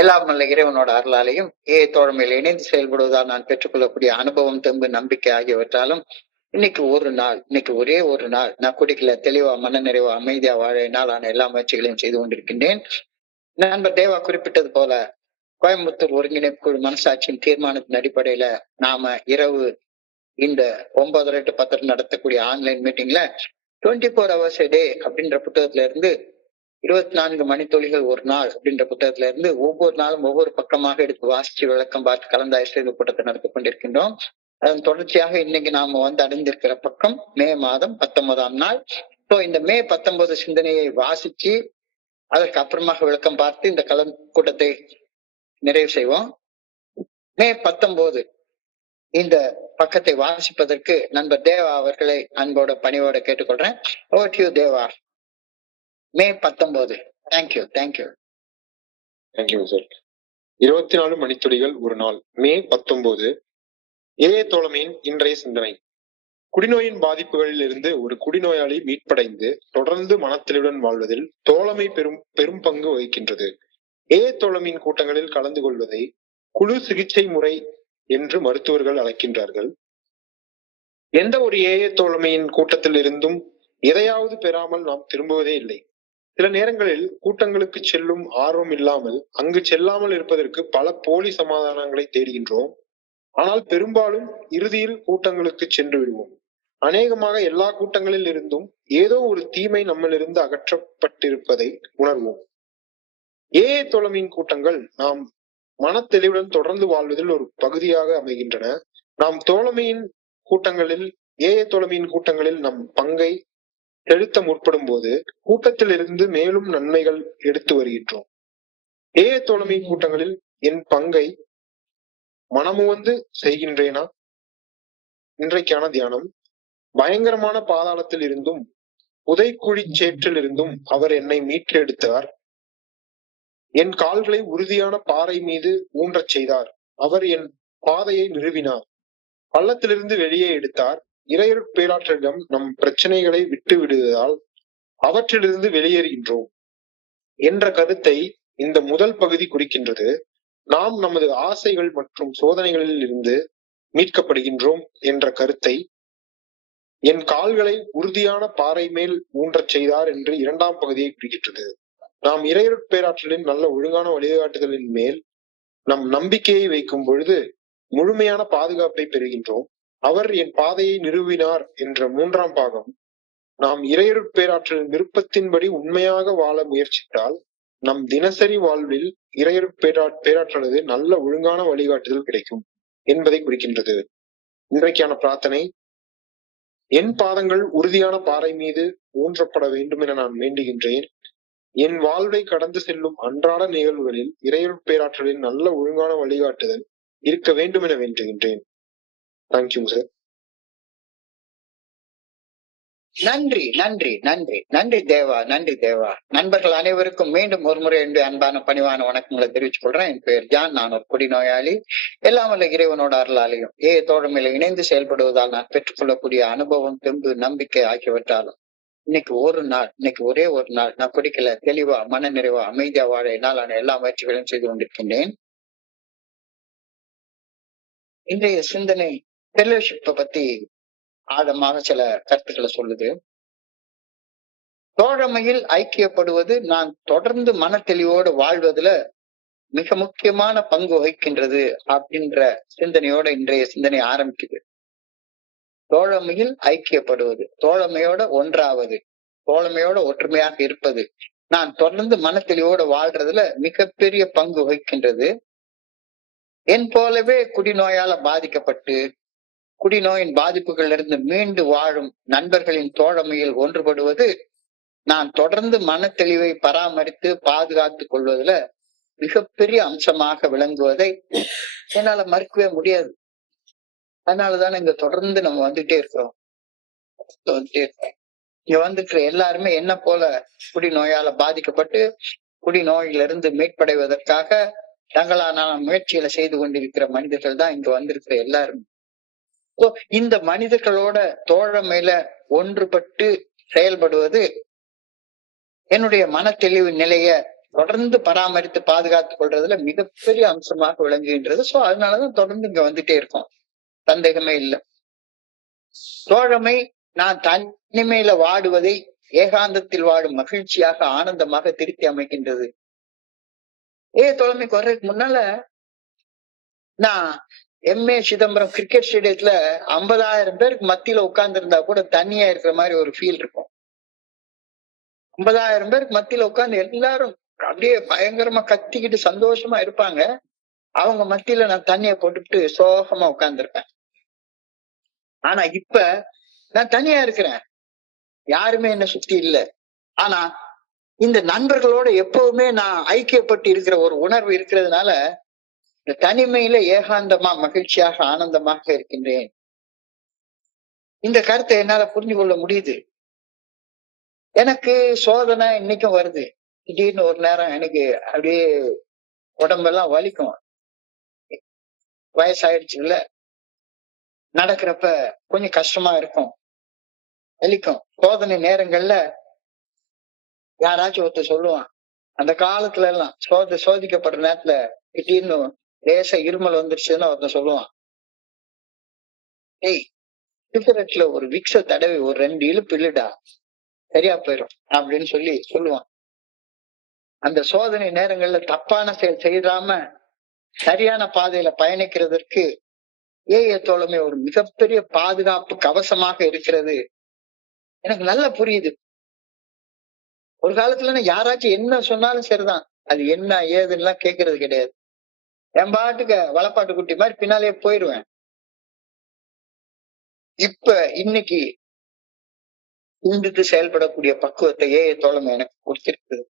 எல்லாம் வல்ல இறைவனோட அருளாலையும் தோழமையில் இணைந்து செயல்படுவதால் நான் பெற்றுக்கொள்ளக்கூடிய அனுபவம், தெம்பு, நம்பிக்கை ஆகியவற்றாலும் இன்னைக்கு ஒரு நாள், இன்னைக்கு ஒரே ஒரு நாள் நான் குடிக்கல தெளிவா, மன நிறைவா, அமைதியா வாழ நாளான எல்லா முயற்சிகளையும் செய்து கொண்டிருக்கின்றேன். நண்பர் தேவா குறிப்பிட்டது போல கோயம்புத்தூர் ஒருங்கிணைப்பு குழு மனசாட்சியின் தீர்மானத்தின் அடிப்படையில நாம இரவு இந்த 9:30 to 10 நடத்தக்கூடிய ஆன்லைன் மீட்டிங்ல 24 hours a day அப்படின்ற புத்தகத்துல இருந்து 24 மணித்துளிகள் ஒரு நாள் அப்படின்ற புத்தகத்துல இருந்து ஒவ்வொரு நாளும் ஒவ்வொரு பக்கமாக எடுத்து வாசிச்சு விளக்கம் பார்த்து கலந்தாய்வு செய்து கூட்டத்தை நடத்தி கொண்டிருக்கின்றோம். அதன் தொடர்ச்சியாக இன்னைக்கு நாம அடைந்திருக்கிற பக்கம் மே மாதம் 19ஆம் நாள். இந்த மே 19 சிந்தனையை வாசிச்சு அதற்கு அப்புறமாக விளக்கம் பார்த்து இந்த கூட்டத்தை நிறைவு செய்வோம். மே 19 இந்த பக்கத்தை வாசிப்பதற்கு நண்பர் தேவா அவர்களை அன்போட பணிவோட கேட்டுக்கொள்றேன். Over to you Deva. May 19. Thank you. Thank you sir. 24 மணித்துளிகள் ஒரு நாள். மே 19. தோழமையின் இன்றைய சிந்தனை. குடிநோயின் பாதிப்புகளில் இருந்து ஒரு குடிநோயாளி மீட்படைந்து தொடர்ந்து மனத்தெளிவுடன் வாழ்வதில் தோழமை பெரும் பங்கு வகிக்கின்றது. தோழமையின் கூட்டங்களில் கலந்து கொள்வதை குழு சிகிச்சை முறை என்று மருத்துவர்கள் அழைக்கின்றார்கள். எந்த ஒரு தோழமையின் கூட்டத்தில் இருந்தும் எதையாவது பெறாமல் நாம் திரும்புவதே இல்லை. சில நேரங்களில் கூட்டங்களுக்கு செல்லும் ஆர்வம் இல்லாமல் அங்கு செல்லாமல் இருப்பதற்கு பல போலி சமாதானங்களை தேடுகின்றோம். ஆனால் பெரும்பாலும் இறுதியில் கூட்டங்களுக்கு சென்று விடுவோம். அநேகமாக எல்லா கூட்டங்களில் இருந்தும் ஏதோ ஒரு தீமை நம்மளிருந்து அகற்றப்பட்டிருப்பதை உணர்வோம். தோழமையின் கூட்டங்கள் நாம் மனத்தெளிவுடன் தொடர்ந்து வாழ்வதில் ஒரு பகுதியாக அமைகின்றன. நாம் தோழமையின் கூட்டங்களில் நம் பங்கை செலுத்த முற்படும் போது கூட்டத்தில் இருந்து மேலும் நன்மைகள் எடுத்து வருகின்றோம். தோழமையின் கூட்டங்களில் என் பங்கை மனமுவந்து செய்கின்றேனா? இன்றைக்கான தியானம். பயங்கரமான பாதாளத்தில் இருந்தும் புதைக்குழி சேற்றில் இருந்தும் அவர் என்னை மீட்டெடுத்தார். என் கால்களை உறுதியான பாறை மீது ஊன்றச் செய்தார். அவர் என் பாதையை நிறுவினார். பள்ளத்திலிருந்து வெளியே எடுத்தார். இறையருட் பேராற்றலிடம் நம் பிரச்சனைகளை விட்டு விடுவதால் அவற்றிலிருந்து வெளியேறுகின்றோம் என்ற கருத்தை இந்த முதல் பகுதி குறிக்கின்றது. நாம் நமது ஆசைகள் மற்றும் சோதனைகளில் இருந்து மீட்கப்படுகின்றோம் என்ற கருத்தை என் கால்களை உறுதியான பாறை மேல் ஊன்றச் செய்தார் என்று இரண்டாம் பகுதியை குறிக்கின்றது. நாம் இறையருட் பேராற்றலின் நல்ல ஒழுங்கான வழிகாட்டுதலின் மேல் நம் நம்பிக்கையை வைக்கும் பொழுது முழுமையான பாதுகாப்பை பெறுகின்றோம். அவர் என் பாதையை நிறுவினார் என்ற மூன்றாம் பாகம். நாம் இறையருட் பேராற்றலின் விருப்பத்தின்படி உண்மையாக வாழ முயற்சித்தால் நம் தினசரி வாழ்வில் இறையருட் பேராற்றலது நல்ல ஒழுங்கான வழிகாட்டுதல் கிடைக்கும் என்பதை குறிக்கின்றது. இன்றைக்கான பிரார்த்தனை. என் பாதங்கள் உறுதியான பாறை மீது ஊன்றப்பட வேண்டும் என நான் வேண்டுகின்றேன். என் வாழ்வை கடந்து செல்லும் அன்றாட நிகழ்வுகளில் இறையருட் பேராற்றலின் நல்ல ஒழுங்கான வழிகாட்டுதல் இருக்க வேண்டும் என வேண்டுகின்றேன். Thank you sir. நன்றி நன்றி நன்றி நன்றி தேவா. நன்றி தேவா. நண்பர்கள் அனைவருக்கும் மீண்டும் ஒரு முறை என்று அன்பான பணிவான வணக்கங்களை தெரிவித்துக் கொள்றேன். என் பெயர் ஜான். நான் ஒரு குடிநோயாளி. எல்லாம் வல்ல இறைவனோட அருளாலையும் தோழமையில இணைந்து செயல்படுவதால் நான் பெற்றுக்கொள்ளக்கூடிய அனுபவம், தெம்பு, நம்பிக்கை ஆகியவற்றாலும் இன்னைக்கு ஒரே ஒரு நாள் நான் குடிக்கல தெளிவா, மன நிறைவா, அமைதியா வாழ என்னாலான எல்லா முயற்சிகளையும் செய்து கொண்டிருக்கின்றேன். இன்றைய சிந்தனை ஃபெல்லோஷிப்பை பத்தி ஆழமாக சில கருத்துக்களை சொல்லுது. தோழமையில் ஐக்கியப்படுவது நான் தொடர்ந்து மன தெளிவோடு வாழ்வதுல மிக முக்கியமான பங்கு வகிக்கின்றது அப்படின்ற சிந்தனையோட இன்றைய சிந்தனை ஆரம்பிக்குது. தோழமையில் ஐக்கியப்படுவது, தோழமையோட ஒன்றாவது, தோழமையோட ஒற்றுமையாக இருப்பது நான் தொடர்ந்து மன தெளிவோடு வாழ்றதுல மிகப்பெரிய பங்கு வகிக்கின்றது. என் போலவே குடிநோயால பாதிக்கப்பட்டு குடிநோயின் பாதிப்புகளில் இருந்து மீண்டு வாழும் நண்பர்களின் தோழமையில் ஒன்றுபடுவது நான் தொடர்ந்து மன தெளிவை பராமரித்து பாதுகாத்துக் கொள்வதில் மிகப்பெரிய அம்சமாக விளங்குவதை என்னால மறுக்கவே முடியாது. அதனாலதானே இங்க தொடர்ந்து நம்ம வந்துட்டே இருக்கிறோம். இங்க வந்துட்டு எல்லாருமே என்ன போல குடிநோயால பாதிக்கப்பட்டு குடிநோயிலிருந்து மீட்படைவதற்காக தங்களான முயற்சிகளை செய்து கொண்டிருக்கிற மனிதர்கள் தான் இங்க வந்திருக்கிற எல்லாருமே. இந்த மனிதர்களோட தோழமையில ஒன்றுபட்டு செயல்படுவது என்னுடைய மன தெளிவு நிலைய தொடர்ந்து பராமரித்து பாதுகாத்துக் கொள்றதுல மிகப்பெரிய அம்சமாக விளங்குகின்றது. சோ அதனாலதான் தொடர்ந்து இங்க வந்துட்டே இருக்கோம். சந்தேகமே இல்லை. தோழமை நான் தனிமையில வாடுவதை ஏகாந்தத்தில் வாடும் மகிழ்ச்சியாக ஆனந்தமாக திருத்தி அமைக்கின்றது. தோழமைக்கு வர்றதுக்கு முன்னால நான் எம்ஏ சிதம்பரம் கிரிக்கெட் ஸ்டேடியத்துல 50,000 பேருக்கு மத்தியில உட்கார்ந்து இருந்தா கூட தனியா இருக்கிற மாதிரி ஒரு ஃபீல் இருக்கும். 50,000 பேருக்கு மத்தியில உட்கார்ந்து எல்லாரும் அப்படியே பயங்கரமா கத்திக்கிட்டு சந்தோஷமா இருப்பாங்க. அவங்க மத்தியில நான் தண்ணிய போட்டுக்கிட்டு சோகமா உட்கார்ந்துருப்பேன். ஆனா இப்ப நான் தனியா இருக்கிறேன், யாருமே என்ன சுத்தி இல்ல. ஆனா இந்த நண்பர்களோட எப்பவுமே நான் ஐக்கியப்பட்டு இருக்கிற ஒரு உணர்வு இருக்கிறதுனால இந்த தனிமையில ஏகாந்தமா மகிழ்ச்சியாக ஆனந்தமாக இருக்கின்றேன். இந்த கருத்தை என்னால புரிஞ்சு கொள்ள முடியுது. எனக்கு சோதனை இன்னைக்கும் வருது. திடீர்னு ஒரு நேரம் எனக்கு அப்படியே உடம்பெல்லாம் வலிக்கும். வயசாயிடுச்சுல்ல, நடக்கிறப்ப கொஞ்சம் கஷ்டமா இருக்கும், வலிக்கும். சோதனை நேரங்கள்ல யாராச்சும் ஒருத்தர் சொல்லுவான், அந்த காலத்துல எல்லாம் சோதிக்கப்படுற நேரத்துல திடீர்னு லேசா இருமல் வந்துருச்சுன்னா ஒருத்தன் சொல்லுவான், ஏய் சிகரெட்ல ஒரு விக்ஸ தடவி ஒரு 2 இழுப்பு இல்லடா, சரியா போயிடும் அப்படின்னு சொல்லுவான். அந்த சோதனை நேரங்கள்ல தப்பான செயல் செய்யாம சரியான பாதையில பயணிக்கிறதற்கு தோழமை ஒரு மிகப்பெரிய பாதுகாப்பு கவசமாக இருக்கிறது. எனக்கு நல்லா புரியுது. ஒரு காலத்துல யாராச்சும் என்ன சொன்னாலும் சரிதான், அது என்ன ஏதுன்னா கேட்கறது கிடையாது. என் பாட்டுக்கு வளப்பாட்டு குட்டி மாதிரி பின்னாலே போயிருவேன். இப்ப இன்னைக்கு சிந்தித்து செயல்படக்கூடிய பக்குவத்தை தோழமை எனக்கு கொடுத்திருக்குது.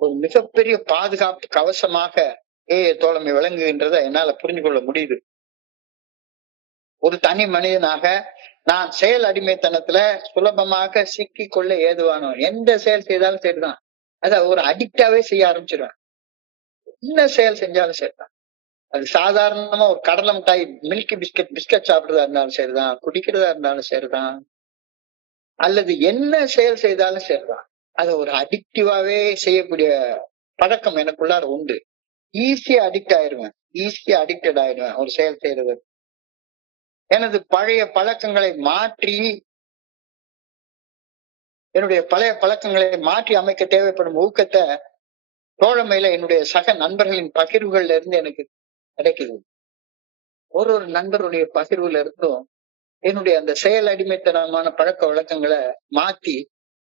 ஒரு மிகப்பெரிய பாதுகாப்பு கவசமாக தோழமை விளங்குகின்றதை என்னால புரிஞ்சு கொள்ள முடியுது. ஒரு தனி மனிதனாக நான் செயல் அடிமைத்தனத்துல சுலபமாக சிக்கி கொள்ள ஏதுவானோ எந்த செயல் செய்தாலும் சரிதான், அத ஒரு அடிக்டாவே செய்ய ஆரம்பிச்சிருவேன். என்ன செயல் செஞ்சாலும் சரிதான், அது சாதாரணமா ஒரு கடலை மிட்டாய் மில்கி பிஸ்கட் சாப்பிடுறதா இருந்தாலும் சரிதான், குடிக்கிறதா இருந்தாலும் சரிதான், அல்லது என்ன செயல் செய்தாலும் சரிதான், அதை ஒரு அடிக்டிவாவே செய்யக்கூடிய பழக்கம் எனக்குள்ளார உண்டு. ஈஸியா அடிக்ட் ஆயிடுவேன், ஈஸியா அடிக்டட் ஆயிடுவேன் ஒரு செயல் செய்யறது. எனது பழைய பழக்கங்களை மாற்றி என்னுடைய பழைய பழக்கங்களை மாற்றி அமைக்க தேவைப்படும் ஊக்கத்தை தோழமையில என்னுடைய சக நண்பர்களின் பகிர்வுகள்ல இருந்து எனக்கு கிடைக்குது. ஒரு நண்பருடைய பகிர்வுல இருந்தும் என்னுடைய அந்த செயல் அடிமைத்தனமான பழக்க வழக்கங்களை மாத்தி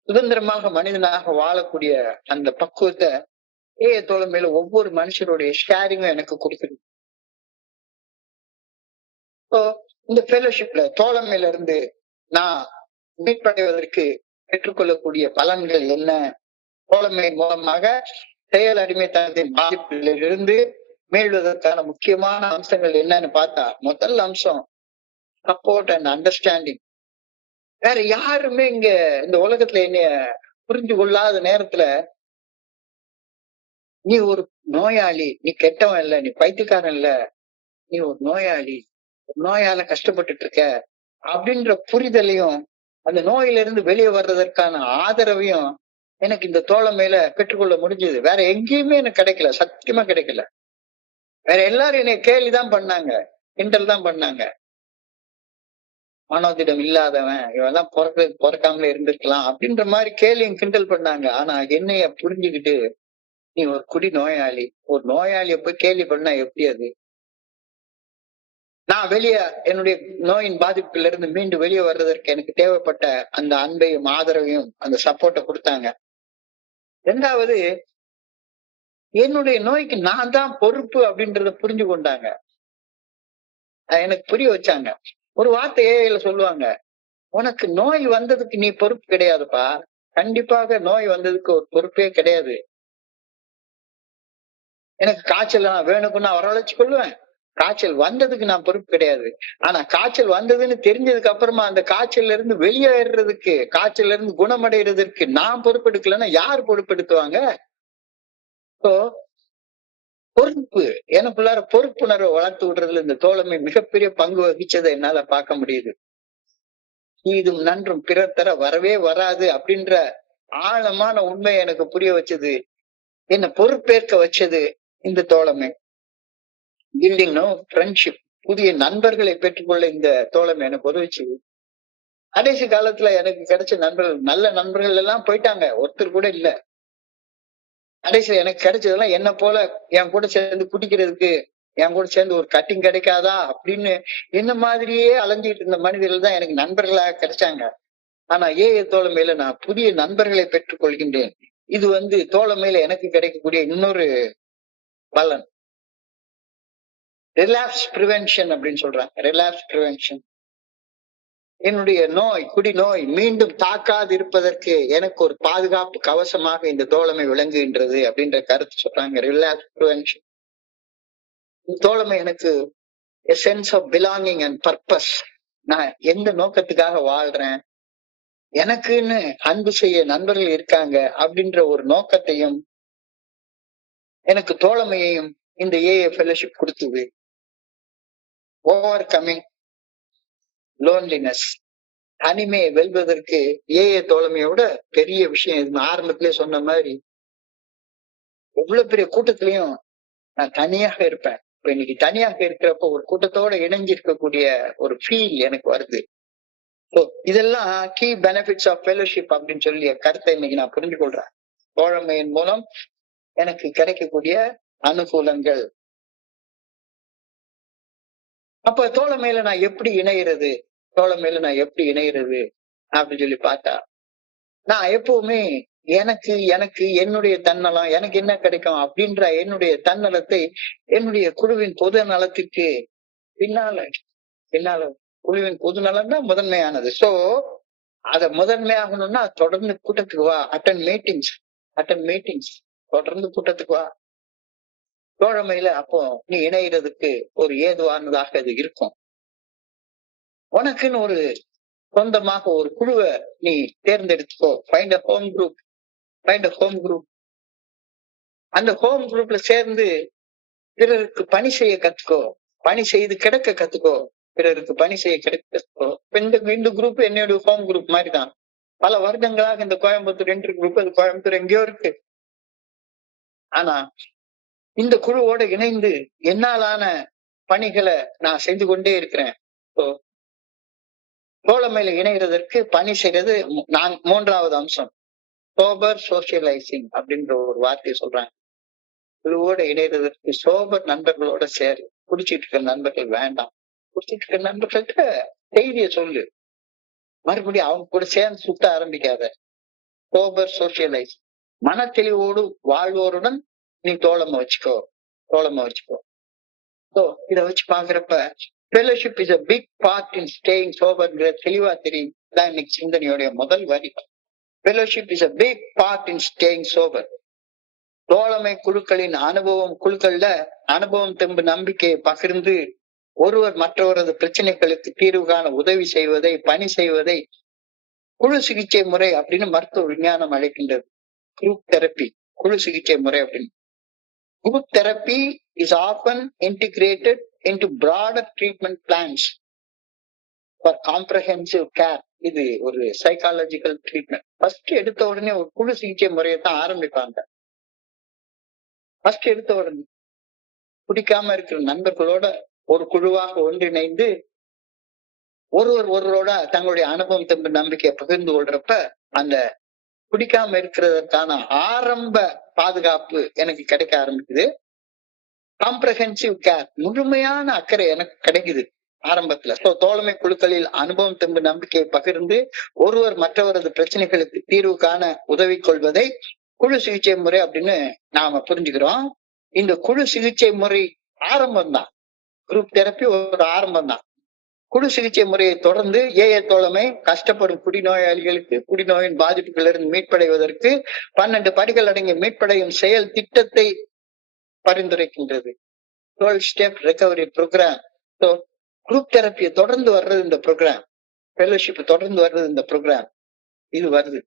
சுதந்திரமாக மனிதனாக வாழக்கூடிய அந்த பக்குவத்தை தோழமையில ஒவ்வொரு மனுஷனுடைய ஷேரிங்கும் எனக்கு கொடுக்குது. இந்த ஃபெலோஷிப்ல தோழமையில இருந்து நான் மீட்படைவதற்கு பெற்றுக்கொள்ளக்கூடிய பலன்கள் என்ன, தோழமை மூலமாக செயல் அடிமைத்தனத்தின் பாதிப்பிலிருந்து மீள்வதற்கான முக்கியமான அம்சங்கள் என்னன்னு பார்த்தா, முதல் அம்சம் சப்போர்ட் அண்ட் அண்டர்ஸ்டாண்டிங். வேற யாருமே இங்க இந்த உலகத்துல என்னைய புரிஞ்சு கொள்ளாத நேரத்துல, நீ ஒரு நோயாளி, நீ கெட்டவன் இல்ல, நீ பைத்தியக்காரன் இல்ல, நீ ஒரு நோயாளி, நோயால கஷ்டப்பட்டுட்டு இருக்க அப்படின்ற புரிதலையும் அந்த நோயிலிருந்து வெளியே வர்றதற்கான ஆதரவையும் எனக்கு இந்த தோழமையில பெற்றுக்கொள்ள முடிஞ்சது. வேற எங்கேயுமே எனக்கு கிடைக்கல, சத்தியமா கிடைக்கல. வேற எல்லாரும் என்னை கேலிதான் பண்ணாங்க, கிண்டல் தான் பண்ணாங்க. மனோதிடம் இல்லாதவன், இவெல்லாம் பிறக்காமலே இருந்திருக்கலாம் அப்படின்ற மாதிரி கேலியும் கிண்டல் பண்ணாங்க. ஆனா என்னைய புரிஞ்சுக்கிட்டு, நீ ஒரு குடி நோயாளி, ஒரு நோயாளிய போய் கேலி பண்ணா எப்படி அது? நான் வெளியே என்னுடைய நோயின் பாதிப்புல இருந்து மீண்டு வெளியே வர்றதற்கு எனக்கு தேவைப்பட்ட அந்த அன்பையும் ஆதரவையும் அந்த சப்போர்ட்டை கொடுத்தாங்க. 2வது, என்னுடைய நோய்க்கு நான் தான் பொறுப்பு அப்படின்றத புரிஞ்சு கொண்டாங்க, எனக்கு புரிய வச்சாங்க. ஒரு வார்த்தை சொல்லுவாங்க, உனக்கு நோய் வந்ததுக்கு நீ பொறுப்பு கிடையாதுப்பா. கண்டிப்பாக நோய் வந்ததுக்கு ஒரு பொறுப்பே கிடையாது. எனக்கு காய்ச்சல் வேணும்னு நான் வரவழைச்சு கொள்வேன், காய்ச்சல் வந்ததுக்கு நான் பொறுப்பு கிடையாது. ஆனா காய்ச்சல் வந்ததுன்னு தெரிஞ்சதுக்கு அப்புறமா அந்த காய்ச்சல்ல இருந்து வெளியேறதுக்கு, காய்ச்சல்ல இருந்து குணமடைகிறதுக்கு நான் பொறுப்பெடுக்கலன்னா யார் பொறுப்பெடுக்குவாங்க? பொறுப்பு, எனக்குள்ளார பொறுப்புணர்வை வளர்த்து விடுறதுல இந்த தோழமை மிகப்பெரிய பங்கு வகிச்சதை என்னால பார்க்க முடியுது. இதும் நன்றும் பிறர் தர வரவே வராது அப்படின்ற ஆழமான உண்மை எனக்கு புரிய வச்சது என்னை பொறுப்பேற்க வச்சது இந்த தோழமை. பில்டிங் நோ ஃப்ரெண்ட்ஷிப், புதிய நண்பர்களை பெற்றுக்கொள்ள இந்த தோழமை எனக்கு உதவிச்சது. கடைசி காலத்துல எனக்கு கிடைச்ச நண்பர்கள், நல்ல நண்பர்கள் எல்லாம் போயிட்டாங்க, ஒருத்தர் கூட இல்ல. கடைசியில எனக்கு கிடைச்சதெல்லாம் என்ன போல என் கூட சேர்ந்து குடிக்கிறதுக்கு, என் கூட சேர்ந்து ஒரு கட்டிங் கிடைக்காதா அப்படின்னு என்ன மாதிரியே அலைஞ்சிட்டு இருந்த மனிதர்கள் தான் எனக்கு நண்பர்களாக கிடைச்சாங்க. ஆனா தோழமையில நான் புதிய நண்பர்களை பெற்றுக் கொள்கின்றேன். இது தோழமையில எனக்கு கிடைக்கக்கூடிய இன்னொரு பலன். ரிலாப்ஸ் பிரிவென்ஷன் அப்படின்னு சொல்றாங்க. Relapse prevention. என்னுடைய நோய், குடி நோய் மீண்டும் தாக்காது இருப்பதற்கு எனக்கு ஒரு பாதுகாப்பு கவசமாக இந்த தோழமை விளங்குகின்றது அப்படின்ற கருத்து சொல்றாங்க. Relapse prevention. தோழமை எனக்கு a sense of belonging and purpose. நான் எந்த நோக்கத்துக்காக வாழ்றேன், எனக்குன்னு அன்பு செய்ய நண்பர்கள் இருக்காங்க அப்படின்ற ஒரு நோக்கத்தையும் எனக்கு தோழமையையும் இந்த ஃபெலோஷிப் கொடுத்தது. ஓவர் கமிங் லோன்லினஸ், தனிமையை வெல்வதற்கு தோழமையோட பெரிய விஷயம் இது. ஆரம்பத்திலே சொன்ன மாதிரி எவ்வளவு பெரிய கூட்டத்திலையும் நான் தனியாக இருப்பேன். இப்ப இன்னைக்கு தனியாக இருக்கிறப்ப ஒரு கூட்டத்தோட இணைஞ்சிருக்கக்கூடிய ஒரு ஃபீல் எனக்கு வருது. இதெல்லாம் கீ பெனிஃபிட்ஸ் ஆஃப் ஃபெலோஷிப் அப்படின்னு சொல்லி கருத்தை இன்னைக்கு நான் புரிஞ்சு கொள்றேன். தோழமையின் மூலம் எனக்கு கிடைக்கக்கூடிய அனுகூலங்கள். அப்ப தோழமையில நான் எப்படி இணைகிறது, தோழமையில நான் எப்படி இணைகிறது அப்படின்னு சொல்லி பார்த்தா, நான் எப்பவுமே எனக்கு எனக்கு என்னுடைய தன்னலம், எனக்கு என்ன கிடைக்கும் அப்படின்ற என்னுடைய தன்னலத்தை என்னுடைய குழுவின் பொது நலத்திற்கு பின்னால குழுவின் பொது நலம் தான் முதன்மையானது. சோ அத முதன்மையாகணும்னா தொடர்ந்து கூட்டத்துக்கு வா, அட்டன் மீட்டிங்ஸ், தொடர்ந்து கூட்டத்துக்கு வா. தோழமையில அப்போ நீ இணைகிறதுக்கு ஒரு ஏதுவானதாக அது இருக்கும். உனக்குன்னு ஒரு சொந்தமாக ஒரு குழுவை நீ தேர்ந்தெடுத்துக்கோ. Find a home group. அந்த ஹோம் குரூப்ல சேர்ந்து பிறருக்கு பணி செய்ய கத்துக்கோ, பணி செய்து கிடக்க கத்துக்கோ, பிறருக்கு பணி செய்ய கிடைக்க கத்துக்கோ. இந்த குரூப் என்னுடைய ஹோம் குரூப் மாதிரி தான். பல வருடங்களாக இந்த கோயம்புத்தூர் என்ட்ரி குரூப், அது கோயம்புத்தூர் எங்கேயோ இருக்கு. ஆனா இந்த குழுவோட இணைந்து என்னாலான பணிகளை நான் செய்து கொண்டே இருக்கிறேன். தோழமையில இணைகிறதற்கு பணி செய்யறது நான் மூன்றாவது அம்சம். சோபர் சோசியலைசிங் அப்படின்ற ஒரு வார்த்தையை சொல்றாங்க. குழுவோட இணைகிறதற்கு சோபர் நண்பர்களோட சேரு. குடிச்சிட்டு இருக்கிற நண்பர்கள் வேண்டாம். குடிச்சிட்டு இருக்கிற நண்பர்கள்ட்ட செய்திய சொல்லு, மறுபடியும் அவங்க கூட சேர்ந்து சுத்த ஆரம்பிக்காத. சோபர் சோசியலைஸ், மன தெளிவோடு வாழ்வோருடன் நீ தோழமை வச்சுக்கோ. இத வச்சு பாக்குறப்ப fellowship is a big part in staying sober தெளிவா தெரியும். இன்னைக்கு சிந்தனையோடைய முதல் வரி. Fellowship is a big part in staying sober. தோழமை குழுக்களின் குழுக்கள்ல அனுபவம் தெம்பு நம்பிக்கையை பகிர்ந்து ஒருவர் மற்றவரது பிரச்சனைகளுக்கு தீர்வு காண உதவி செய்வதை, பணி செய்வதை குழு சிகிச்சை முறை அப்படின்னு மருத்துவ விஞ்ஞானம் அழைக்கின்றது. குரூப் தெரப்பி, குழு சிகிச்சை முறை அப்படின்னு. Group therapy is often integrated into broader treatment plans for comprehensive care. இது ஒரு சைக்காலஜிக்கல் ட்ரீட்மெண்ட். ஃபர்ஸ்ட் எடுத்த உடனே ஒரு குழு சிகிச்சை முறையை தான் ஆரம்பிப்பாங்க. ஃபர்ஸ்ட் எடுத்த உடனே பிடிக்காம இருக்கிற நண்பர்களோட ஒரு குழுவாக ஒன்றிணைந்து ஒருவரோட தங்களுடைய அனுபவம் தெம்பு நம்பிக்கையை பகிர்ந்து கொள்றப்ப அந்த பிடிக்காம இருக்கிறதற்கான ஆரம்ப பாதுகாப்பு எனக்கு கிடைக்க ஆரம்பிக்குது. காம்ப்ரஹென்சிவ் கேர், முழுமையான அக்கறை எனக்கு கிடைக்குது ஆரம்பத்துல. தோழமை குழுக்களில் அனுபவம் தெம்பு நம்பிக்கையை பகிர்ந்து ஒருவர் மற்றவரது பிரச்சனைகளுக்கு தீர்வு காண உதவி கொள்வதை குழு சிகிச்சை முறை அப்படின்னு நாம புரிஞ்சுக்கிறோம். இந்த குழு சிகிச்சை முறை ஆரம்பம் தான். குரூப் தெரப்பி ஒரு ஆரம்பம் தான். குழு சிகிச்சை முறையை தொடர்ந்து தோழமை கஷ்டப்படும் குடிநோயாளிகளுக்கு குடிநோயின் பாதிப்புகளிலிருந்து மீட்படைவதற்கு 12 படிகள் அடங்கிய மீட்படையும் செயல் திட்டத்தை பரிந்துரைக்கின்றது. 12 ஸ்டெப் ரெக்கவரி ப்ரோக்ராம். குரூப் தெரப்பியை தொடர்ந்து வர்றது இந்த ப்ரோக்ராம், ஃபெலோஷிப் தொடர்ந்து வர்றது இந்த ப்ரோக்ராம், இது வருது.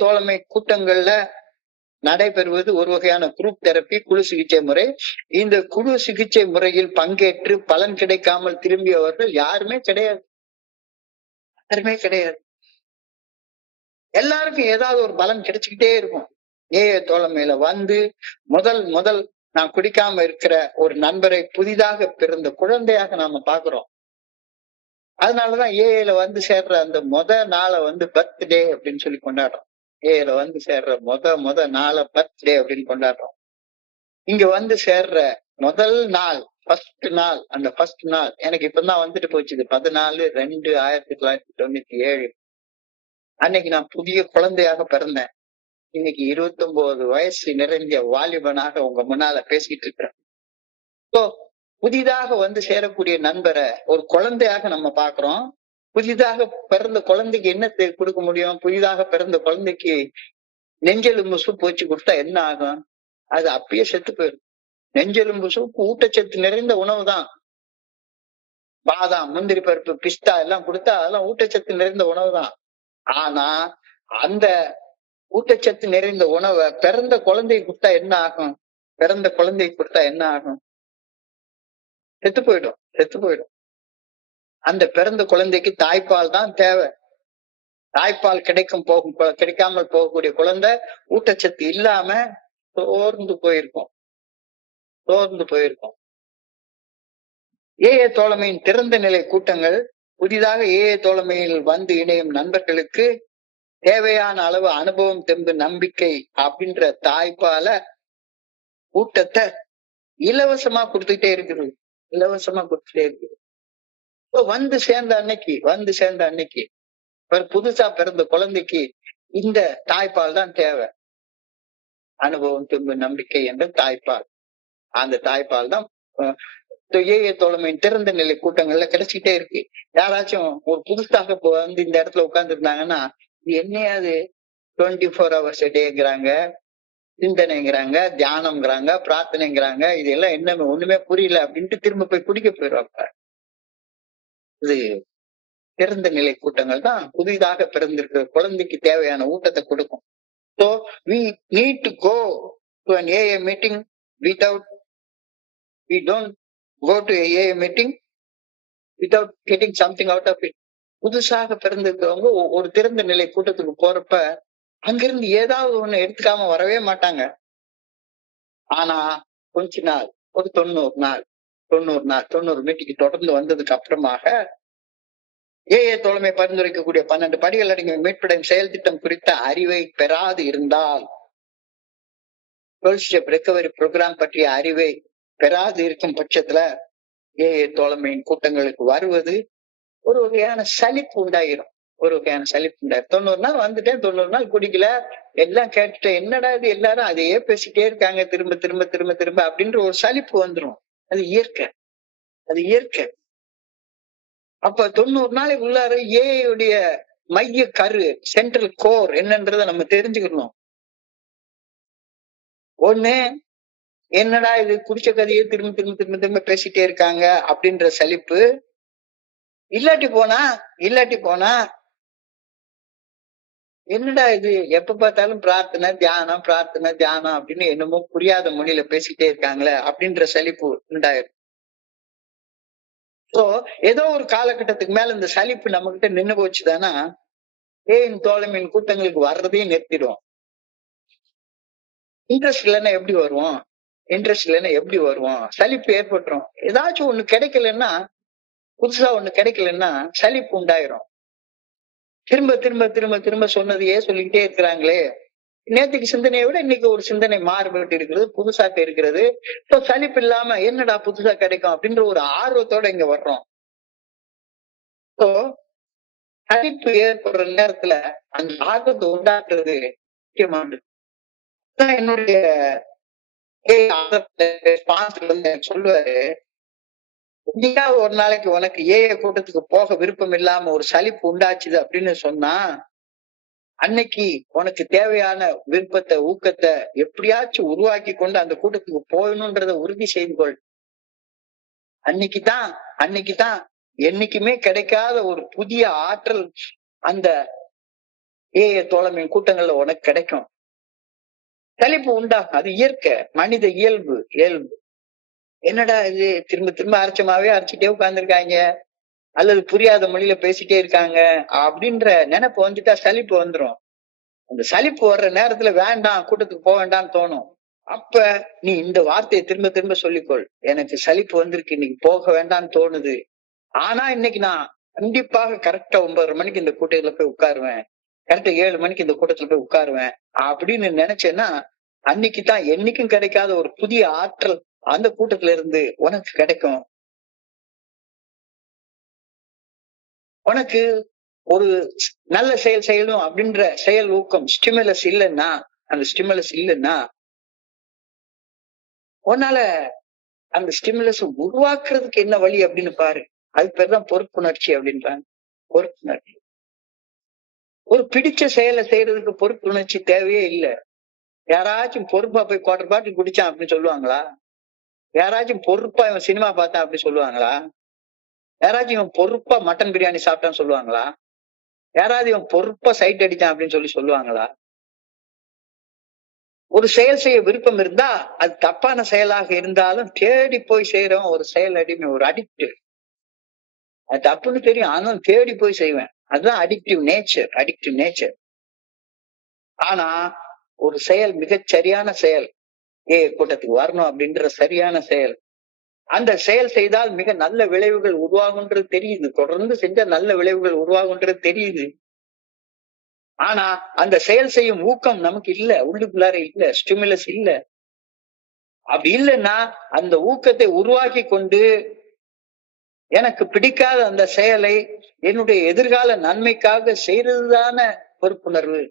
தோழமை கூட்டங்கள்ல நடைபெறுவது ஒரு வகையான குரூப் தெரப்பி, குழு சிகிச்சை முறை. இந்த குழு சிகிச்சை முறையில் பங்கேற்று பலன் கிடைக்காமல் திரும்பியவர்கள் யாருமே கிடையாது. எல்லாருக்கும் ஏதாவது ஒரு பலன் கிடைச்சுக்கிட்டே இருக்கும். ஏஏ தோழமையில வந்து முதல் முதல் நான் குடிக்காம இருக்கிற ஒரு நண்பரை புதிதாக பிறந்த குழந்தையாக நாம பாக்குறோம். அதனாலதான் ஏஏல வந்து சேர்ற அந்த நாளை வந்து பர்த்டே அப்படின்னு சொல்லி கொண்டாடுறோம். ஏஏல வந்து சேர்ற முத நாளை பர்த்டே அப்படின்னு கொண்டாடுறோம். இங்க வந்து சேர்ற முதல் நாள், ஃபர்ஸ்ட் நாள், அந்த ஃபர்ஸ்ட் நாள் எனக்கு இப்பதான் வந்துட்டு போச்சு. 14/2/1997. அன்னைக்கு நான் புதிய குழந்தையாக பிறந்தேன். இன்னைக்கு 29 வயசு நிறைந்த வாலிபனாக உங்க முன்னால பேசிட்டு இருக்கிறேன். So, புதிதாக வந்து சேரக்கூடிய நண்பரை ஒரு குழந்தையாக நம்ம பாக்குறோம். புதிதாக பிறந்த குழந்தைக்கு என்ன கொடுக்க முடியும்? புதிதாக பிறந்த குழந்தைக்கு நெஞ்செலும்பு சூப் வச்சு கொடுத்தா என்ன ஆகும்? அது அப்பயே செத்து போயிடும். நெஞ்செலும்பு சூப் ஊட்டச்சத்து நிறைந்த உணவு தான். பாதாம், முந்திரி பருப்பு, பிஸ்தா எல்லாம் கொடுத்தா அதெல்லாம் ஊட்டச்சத்து நிறைந்த உணவு தான். ஆனா அந்த ஊட்டச்சத்து நிறைந்த உணவை பிறந்த குழந்தைக்கு கொடுத்தா என்ன ஆகும்? பிறந்த குழந்தைக்கு கொடுத்தா என்ன ஆகும்? செத்து போயிடும். அந்த பிறந்த குழந்தைக்கு தாய்ப்பால் தான் தேவை. தாய்ப்பால் கிடைக்காமல் போகக்கூடிய குழந்தை ஊட்டச்சத்து இல்லாம சோர்ந்து போயிருக்கும். ஏஏ தோழமையின் திறந்த நிலை கூட்டங்கள் புதிதாக ஏஏ தோழமையில் வந்து இணையும் நண்பர்களுக்கு தேவையான அளவு அனுபவம், தெம்பு, நம்பிக்கை அப்படின்ற தாய்ப்பால ஊட்டத்தை இலவசமா கொடுத்துட்டே இருக்குது. வந்து சேர்ந்த அன்னைக்கு புதுசா பிறந்த குழந்தைக்கு இந்த தாய்ப்பால் தான் தேவை. அனுபவம், தெம்பு, நம்பிக்கை என்ற தாய்ப்பால். அந்த தாய்ப்பால் தான் ஏஏ தோழமையின் திறந்த நிலை கூட்டங்கள்ல கிடைச்சிட்டே இருக்கு. யாராச்சும் ஒரு புதுசாக வந்து இந்த இடத்துல உட்கார்ந்து இருந்தாங்கன்னா, இது என்னையாது 24 hours a டேங்கிறாங்க, சிந்தனைங்கிறாங்க, தியானம்ங்கிறாங்க, பிரார்த்தனைங்கிறாங்க, இது எல்லாம் என்ன ஒண்ணுமே புரியல அப்படின்ட்டு திரும்ப போய் குடிக்க போயிடுவாங்க. இது திறந்த நிலை கூட்டங்கள் தான் புதிதாக பிறந்திருக்கிற குழந்தைக்கு தேவையான ஊட்டத்தை கொடுக்கும். So we need to go to an AA meeting we don't go to a AA meeting without getting something out of it. புதுசாக பிறந்திருக்கிறவங்க ஒரு திறந்த நிலை கூட்டத்துக்கு போறப்ப அங்கிருந்து ஏதாவது ஒண்ணு எடுத்துக்காம வரவே மாட்டாங்க. ஆனா கொஞ்ச நாள், ஒரு 90 மீட்டிங் தொடர்ந்து வந்ததுக்கு அப்புறமாக ஏஏ தோழமை பரிந்துரைக்கக்கூடிய 12 படிகள் அடங்கிய மீட்படையும் செயல் திட்டம் குறித்த அறிவை பெறாது இருந்தால், 12 ஸ்டெப் ரெக்கவரி ப்ரோக்ராம் பற்றிய அறிவை பெறாது இருக்கும் பட்சத்துல ஏஏ தோழமையின் கூட்டங்களுக்கு வருவது ஒரு வகையான சலிப்பு உண்டாயிரும். 90 நாள் வந்துட்டேன், 90 நாள் குடிக்கல, எல்லாம் கேட்டுட்டேன், என்னடா இது எல்லாரும் அதையே பேசிட்டே இருக்காங்க திரும்ப திரும்ப திரும்ப திரும்ப அப்படின்ற ஒரு சலிப்பு வந்துடும். அது இயற்கை. அப்ப 90 நாளைக்கு உள்ளார ஏஐயுடைய மைய கரு, சென்ட்ரல் கோர் என்னன்றதை நம்ம தெரிஞ்சுக்கணும். ஒண்ணு, என்னடா இது குடிச்ச கதையே திரும்ப திரும்ப திரும்ப திரும்ப பேசிட்டே இருக்காங்க அப்படின்ற சலிப்பு. இல்லாட்டி போனா என்னடா இது எப்ப பார்த்தாலும் பிரார்த்தனை தியானம் அப்படின்னு என்னமோ புரியாத மொழியில பேசிட்டே இருக்காங்களே அப்படின்ற சலிப்பு உண்டாயிரும். சோ ஏதோ ஒரு காலகட்டத்துக்கு மேல இந்த சலிப்பு நம்ம கிட்ட நின்னு போச்சுதானா ஏன் தோழமையின் கூட்டங்களுக்கு வர்றதையும் நிறுத்திடுவோம். இன்ட்ரெஸ்ட் இல்லைன்னா எப்படி வருவோம்? சலிப்பு ஏற்பட்டுரும். ஏதாச்சும் ஒண்ணு கிடைக்கலன்னா, புதுசா ஒண்ணு கிடைக்கலன்னா சலிப்பு உண்டாயிரும். திரும்ப திரும்ப திரும்ப திரும்ப சொன்னதையே சொல்லிக்கிட்டே இருக்கிறாங்களே. நேற்றுக்கு சிந்தனையை விட இன்னைக்கு ஒரு சிந்தனை மாறுபட்டு இருக்கிறது, புதுசாக இருக்கிறது. இப்போ சலிப்பு இல்லாம என்னடா புதுசா கிடைக்கும் அப்படின்ற ஒரு ஆர்வத்தோட இங்க வர்றோம். இப்போ சலிப்பு ஏற்படுற நேரத்துல அந்த ஆர்வத்தை உண்டாக்குறது முக்கியமானது. என்னுடைய சொல்லுவாரு, இன்னைக்காவது ஒரு நாளைக்கு உனக்கு ஏஏ கூட்டத்துக்கு போக விருப்பம் இல்லாம ஒரு சலிப்பு உண்டாச்சுது அப்படின்னு சொன்னா, அன்னைக்கு உனக்கு தேவையான விருப்பத்தை, ஊக்கத்தை எப்படியாச்சும் உருவாக்கி கொண்டு அந்த கூட்டத்துக்கு போகணும்ன்றத உறுதி செய்து கொள். அன்னைக்குதான் என்னைக்குமே கிடைக்காத ஒரு புதிய ஆற்றல் அந்த ஏஏ தோழமையின் கூட்டங்கள்ல உனக்கு கிடைக்கும். சலிப்பு உண்டாகும், அது இயற்கை, மனித இயல்பு. என்னடா இது திரும்ப திரும்ப அரைச்சிட்டே உட்கார்ந்துருக்காங்க, அல்லது புரியாத மொழியில பேசிட்டே இருக்காங்க அப்படின்ற நினைப்பு வந்துட்டா சலிப்பு வந்துடும். அந்த சலிப்பு வர்ற நேரத்துல வேண்டாம், கூட்டத்துக்கு போக வேண்டாம்னு தோணும். அப்ப நீ இந்த வார்த்தையை திரும்ப திரும்ப சொல்லிக்கொள். எனக்கு சலிப்பு வந்திருக்கு, இன்னைக்கு போக வேண்டாம்னு தோணுது. ஆனா இன்னைக்கு நான் கண்டிப்பாக கரெக்டா 9:30 மணிக்கு இந்த கூட்டத்துல போய் உட்காருவேன். கரெக்டா 7 மணிக்கு இந்த கூட்டத்துல போய் உட்காருவேன் அப்படின்னு நினைச்சேன்னா, அன்னைக்கு தான் என்னைக்கும் கிடைக்காத ஒரு புதிய ஆற்றல் அந்த கூட்டத்துல இருந்து உனக்கு கிடைக்கும். உனக்கு ஒரு நல்ல செயல் செய்யணும் அப்படின்ற செயல் ஊக்கம் ஸ்டிமுலஸ் இல்லைன்னா, அந்த ஸ்டிமுலஸ் இல்லைன்னா உன்னால அந்த ஸ்டிமுலஸ் உருவாக்குறதுக்கு என்ன வழி அப்படின்னு பாரு. அது பேர் தான் பொறுப்புணர்ச்சி அப்படின்றாங்க. பொறுப்புணர்ச்சி. ஒரு பிடிச்ச செயலை செய்யறதுக்கு பொறுப்புணர்ச்சி தேவையே இல்லை. யாராச்சும் பொறுப்பா போய் குவார்டர் பாட்டில் குடிச்சான் அப்படின்னு சொல்லுவாங்களா? யாராச்சும் பொறுப்பா இவன் சினிமா பார்த்தான் அப்படி சொல்லுவாங்களா? யாராச்சும் இவன் பொறுப்பா மட்டன் பிரியாணி சாப்பிட்டான்னு சொல்லுவாங்களா? யாராவது இவன் பொறுப்பா சைட் அடிச்சான் அப்படின்னு சொல்லுவாங்களா? ஒரு செயல் செய்ய விருப்பம் இருந்தா அது தப்பான செயலாக இருந்தாலும் தேடி போய் செய்யறோம். ஒரு செயல் அடிமை, ஒரு அடிக்ட். அது தப்புன்னு தெரியும், ஆனாலும் தேடி போய் செய்வேன். அதுதான் அடிக்டிவ் நேச்சர். ஆனா ஒரு செயல் மிகச் சரியான செயல், கூட்டத்துக்கு வரணும் அப்படின்ற சரியான செயல். அந்த செயல் செய்தால் மிக நல்ல விளைவுகள் உருவாகுன்றது தெரியுது. தொடர்ந்து செஞ்சா நல்ல விளைவுகள் உருவாகுன்றது தெரியுது. ஆனா அந்த செயல் செய்யும் ஊக்கம் நமக்கு இல்ல, உள்ளுக்குள்ளார இல்ல, ஸ்டிமுலஸ் இல்ல. அப்படி இல்லைன்னா அந்த ஊக்கத்தை உருவாக்கி கொண்டு எனக்கு பிடிக்காத அந்த செயலை என்னுடைய எதிர்கால நன்மைக்காக செய்யறதுதான பொறுப்புணர்வு.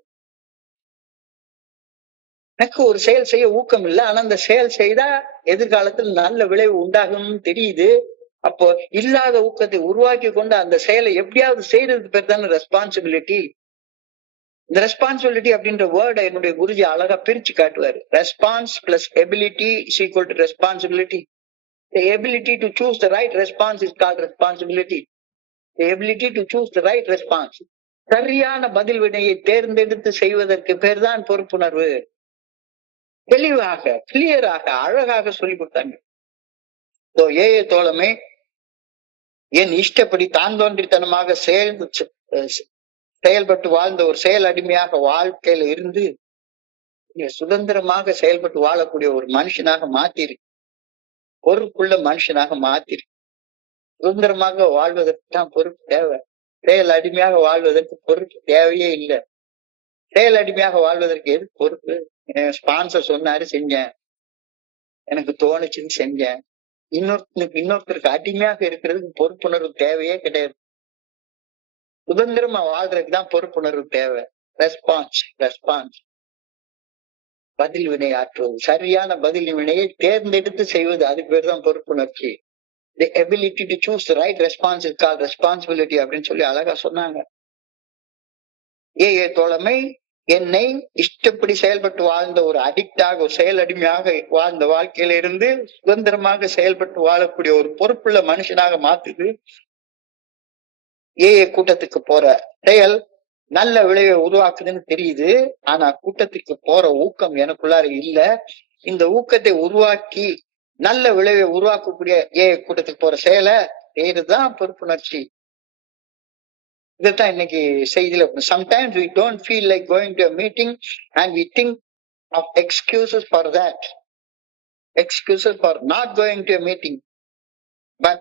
எனக்கு ஒரு செயல் செய்ய ஊக்கம் இல்லை, ஆனா அந்த செயல் செய்தா எதிர்காலத்தில் நல்ல விளைவு உண்டாகும்னு தெரியுது. அப்போ இல்லாத ஊக்கத்தை உருவாக்கி கொண்டு அந்த செயலை எப்படியாவது செய்யறதுக்கு பேர் தானே ரெஸ்பான்சிபிலிட்டி. இந்த ரெஸ்பான்சிபிலிட்டி அப்படின்ற வேர்டை என்னுடைய குருஜி அழகா பிரிச்சு காட்டுவாரு. Response plus ability is equal to responsibility. The ability to choose the right response is called responsibility. The ability to choose the right response. சரியான பதில் வினையை தேர்ந்தெடுத்து செய்வதற்கு பேர் தான் பொறுப்புணர்வு. தெளிவாக, கிளியராக, அழகாக சொல்லி கொடுத்தாங்க. தோழமை என் இஷ்டப்படி தான் தோன்றித்தனமாக செயல்பட்டு வாழ்ந்த ஒரு செயல் அடிமையாக வாழ்க்கையில இருந்து சுதந்திரமாக செயல்பட்டு வாழக்கூடிய ஒரு மனுஷனாக மாத்திருக்கு. பொறுப்புள்ள மனுஷனாக மாத்திருக்கு. சுதந்திரமாக வாழ்வதற்கு தான் பொறுப்பு தேவை. செயல் அடிமையாக வாழ்வதற்கு பொறுப்பு தேவையே இல்லை. செயல் அடிமையாக வாழ்வதற்கு எது பொறுப்பு? ஸ்பான்சர் சொன்னாரு செஞ்சேன், எனக்கு தோணுச்சுன்னு செஞ்சேன். இன்னொருத்தருக்கு அடிமையாக இருக்கிறதுக்கு பொறுப்புணர்வு தேவையே கிடையாது. சுதந்திரமா வாழ்றதுக்கு தான் பொறுப்புணர்வு தேவை. ரெஸ்பான்ஸ் பதில் வினை ஆற்றுவது, சரியான பதில் வினையை தேர்ந்தெடுத்து செய்வது, அது பேர் தான் பொறுப்புணர்ச்சி. The ability to choose the right response is called responsibility அப்படின்னு சொல்லி அழகா சொன்னாங்க. தோழமை என்னை இஷ்டப்படி செயல்பட்டு வாழ்ந்த ஒரு அடிக்டாக, ஒரு செயல் அடிமையாக வாழ்ந்த வாழ்க்கையில இருந்து சுதந்திரமாக செயல்பட்டு வாழக்கூடிய ஒரு பொறுப்புள்ள மனுஷனாக மாத்துது. கூட்டத்துக்கு போற செயல் நல்ல விளைவை உருவாக்குதுன்னு தெரியுது, ஆனா கூட்டத்துக்கு போற ஊக்கம் எனக்குள்ளார இல்ல. இந்த ஊக்கத்தை உருவாக்கி நல்ல விளைவை உருவாக்கக்கூடிய கூட்டத்துக்கு போற செயலை செய்யறதுதான் பொறுப்புணர்ச்சி. இதைத்தான் இன்னைக்கு செய்தியில. Sometimes we don't feel like going to a meeting and we think of excuses for that, excuses for not going to a meeting. But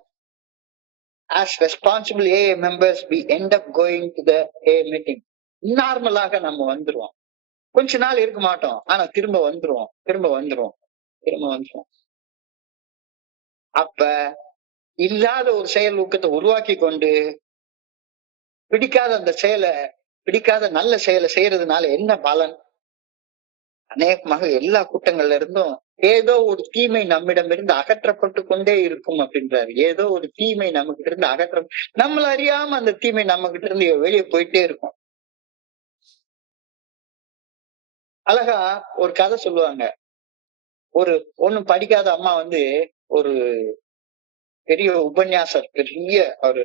as responsible AA members, we end up going to the AA meeting. நார்மலாக நம்ம வந்துருவோம், கொஞ்ச நாள் இருக்க மாட்டோம், ஆனா திரும்ப வந்துருவோம். அப்ப இல்லாத ஒரு செயல் ஊக்கத்தை உருவாக்கி கொண்டு பிடிக்காத நல்ல செயலை செய்யறதுனால என்ன பலன்? அநேகமாக எல்லா கூட்டங்கள்ல இருந்தும் ஏதோ ஒரு தீமை நம்மிடமிருந்து அகற்றப்பட்டு கொண்டே இருக்கும் அப்படின்றாரு. ஏதோ ஒரு தீமை நம்ம கிட்ட இருந்து நம்மள அறியாம அந்த தீமை நம்ம கிட்ட இருந்து வெளியே போயிட்டே இருக்கும். அழகா ஒரு கதை சொல்லுவாங்க. ஒண்ணும் படிக்காத அம்மா ஒரு பெரிய உபன்யாசர், பெரிய ஒரு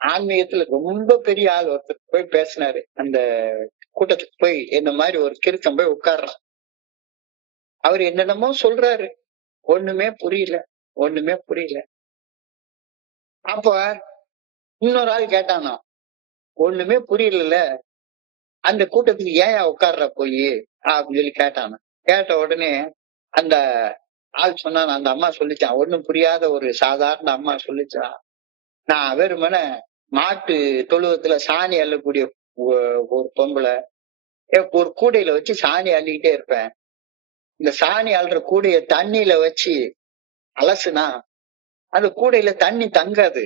ஆன்மீகத்துல ரொம்ப பெரிய ஆள் ஒருத்தர் போய் பேசினாரு. அந்த கூட்டத்துக்கு போய் என்ன மாதிரி ஒரு கிறுக்கம் போய் உட்கார்றான். அவர் என்னென்னமோ சொல்றாரு, ஒண்ணுமே புரியல. அப்ப இன்னொரு ஆள் கேட்டானா, ஒண்ணுமே புரியல, அந்த கூட்டத்துக்கு ஏன் உட்கார்ற போய் அப்படின்னு சொல்லி கேட்டாங்க. கேட்ட உடனே அந்த ஆள் சொன்னான், அந்த அம்மா சொல்லிச்சான், ஒண்ணும் புரியாத ஒரு சாதாரண அம்மா சொல்லிச்சான், நான் வெறுமனே மாட்டு தொழுவத்துல சாணி அள்ளக்கூடிய ஒரு பொம்பளை ஒரு கூடையில வச்சு சாணி அள்ளிக்கிட்டே இருப்பேன். இந்த சாணி அள்ளுற கூடைய தண்ணியில வச்சு அலசுனா அந்த கூடையில தண்ணி தங்காது.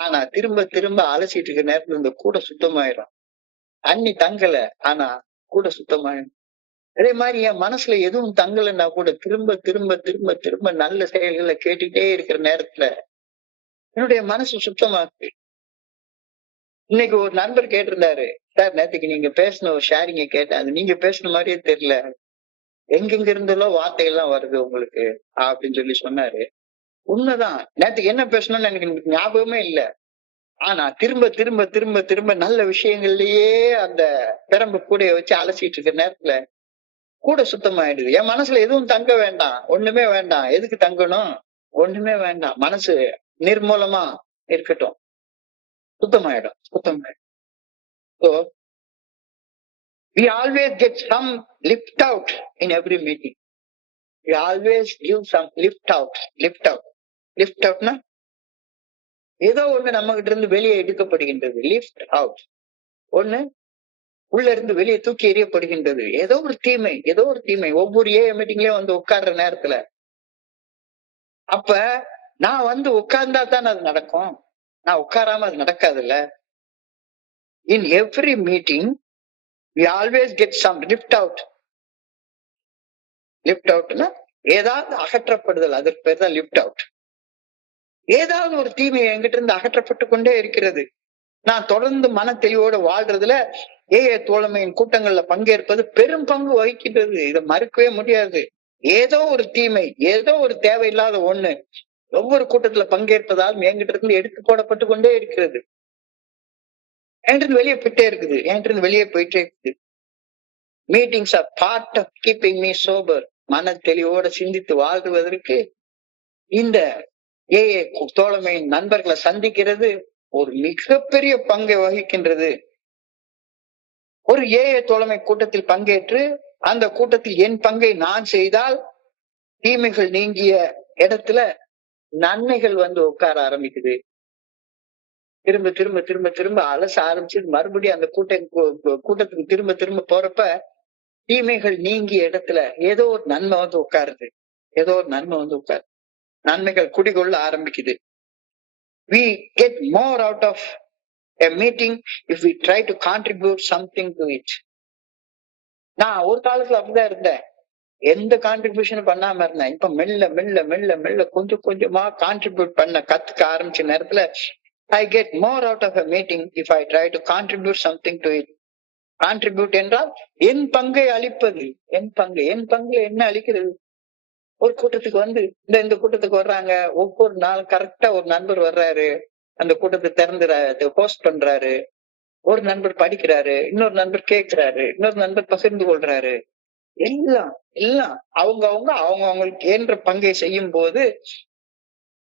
ஆனா திரும்ப திரும்ப அலசிட்டு இருக்க நேரத்துல இந்த கூடை சுத்தமாயிரும். தண்ணி தங்கல, ஆனா கூடை சுத்தமாயிரும். அதே மாதிரி என் மனசுல எதுவும் தங்கலைன்னா கூட திரும்ப திரும்ப திரும்ப திரும்ப நல்ல செயல்களை கேட்டுட்டே இருக்கிற நேரத்துல என்னுடைய மனசு சுத்தமாக்கு. இன்னைக்கு ஒரு நண்பர் கேட்டிருந்தாரு, சார் நேத்துக்கு நீங்க பேசின ஒரு ஷேரிங்க கேட்டேன், அது நீங்க பேசின மாதிரியே தெரியல, எங்கெங்க இருந்தோ வார்த்தைகள்லாம் வருது உங்களுக்கு அப்படின்னு சொல்லி சொன்னாரு. உண்மைதான், நேத்துக்கு என்ன பேசணும்னு எனக்கு ஞாபகமே இல்ல. ஆனா திரும்ப திரும்ப திரும்ப திரும்ப நல்ல விஷயங்கள்லயே அந்த பிரம்பு கூடைய வச்சு அலசிட்டு இருக்க நேரத்துல கூட சுத்தமாயிடுது. என் மனசுல எதுவும் தங்க வேண்டாம், ஒண்ணுமே வேண்டாம். எதுக்கு தங்கணும்? ஒண்ணுமே வேண்டாம். மனசு நிர்மூலமா இருக்கட்டும், சுத்தமாயிடும், சுத்தமாயிடும். So we always get some lift out in every meeting. We always give some lift out. Lift outனா ஏதோ ஒண்ணு நம்ம கிட்ட இருந்து வெளியே எடுக்கப்படுகின்றது. Lift out. ஒண்ணு உள்ள இருந்து வெளியே தூக்கி எறியப்படுகின்றது. ஏதோ ஒரு தீமை ஒவ்வொரு மீட்டிங்லயும் வந்து உட்கார்ற நேரத்துல. அப்ப நான் வந்து உட்கார்ந்தா தான் அது நடக்கும், நான் உட்காராம அது நடக்காதுல்ல. In every meeting we always get some lift out. Lift அவுட்னா ஏதாவது அகற்றப்படுதல், அதற்கு பேர் தான் லிஃப்ட் அவுட். ஏதாவது ஒரு தீமை என்கிட்ட இருந்து அகற்றப்பட்டு கொண்டே இருக்கிறது. நான் தொடர்ந்து மன தெளிவோட வாழ்றதுல தோழமையின் கூட்டங்கள்ல பங்கேற்பது பெரும் பங்கு வகிக்கின்றது. இதை மறுக்கவே முடியாது. ஏதோ ஒரு தீமை, ஏதோ ஒரு தேவையில்லாத ஒண்ணு ஒவ்வொரு கூட்டத்துல பங்கேற்பதால் என்கிட்ட இருந்து எடுத்து போடப்பட்டு கொண்டே இருக்கிறது. என்கிட்ட வெளியே போயிட்டே இருக்குது, என்கிட்ட வெளியே போயிட்டே இருக்குது. Meetings are part of keeping me sober. மன தெளிவோட சிந்தித்து வாழ்வதற்கு இந்த தோழமையின் நண்பர்களை சந்திக்கிறது ஒரு மிகப்பெரிய பங்கை வகிக்கின்றது. ஒரு தோழமை கூட்டத்தில் பங்கேற்று அந்த கூட்டத்தில் என் பங்கை நான் செய்தால் தீமைகள் நீங்கிய இடத்துல நன்மைகள் வந்து உட்கார ஆரம்பிக்குது. திரும்ப திரும்ப திரும்ப திரும்ப அலச ஆரம்பிச்சு மறுபடியும் அந்த கூட்டத்துக்கு திரும்ப திரும்ப போறப்ப தீமைகள் நீங்கிய இடத்துல ஏதோ ஒரு நன்மை வந்து உட்காருது. நன்மைகள் குடிகொள்ள ஆரம்பிக்குது. We get more out of a meeting if we try to contribute something to it. நான் ஒரு காலத்துல அப்படிதான் இருந்தேன், எந்த கான்ட்ரிபியூஷன் பண்ணாம இருந்தேன். இப்ப மெல்ல மெல்ல மெல்ல மெல்ல கொஞ்சம் கொஞ்சமா கான்ட்ரிபியூட் பண்ண கத்துக்க ஆரம்பிச்ச நேரத்துல I get more out of a meeting if I try to contribute something to it. Contribute என்றால் என் பங்கை அளிப்பது. என் பங்குல என்ன அளிக்கிறது? ஒரு கூட்டத்துக்கு வந்து இந்த கூட்டத்துக்கு வர்றாங்க, ஒவ்வொரு நாள் கரெக்டா ஒரு நண்பர் வர்றாரு, அந்த கூட்டத்தை திறந்து போஸ்ட் பண்றாரு. ஒரு நண்பர் படிக்கிறாரு, இன்னொரு நண்பர் கேட்கிறாரு, இன்னொரு நண்பர் பகிர்ந்து கொள்றாரு. எல்லாம் அவங்களுக்கு ஏன்ற பங்கை செய்யும் போது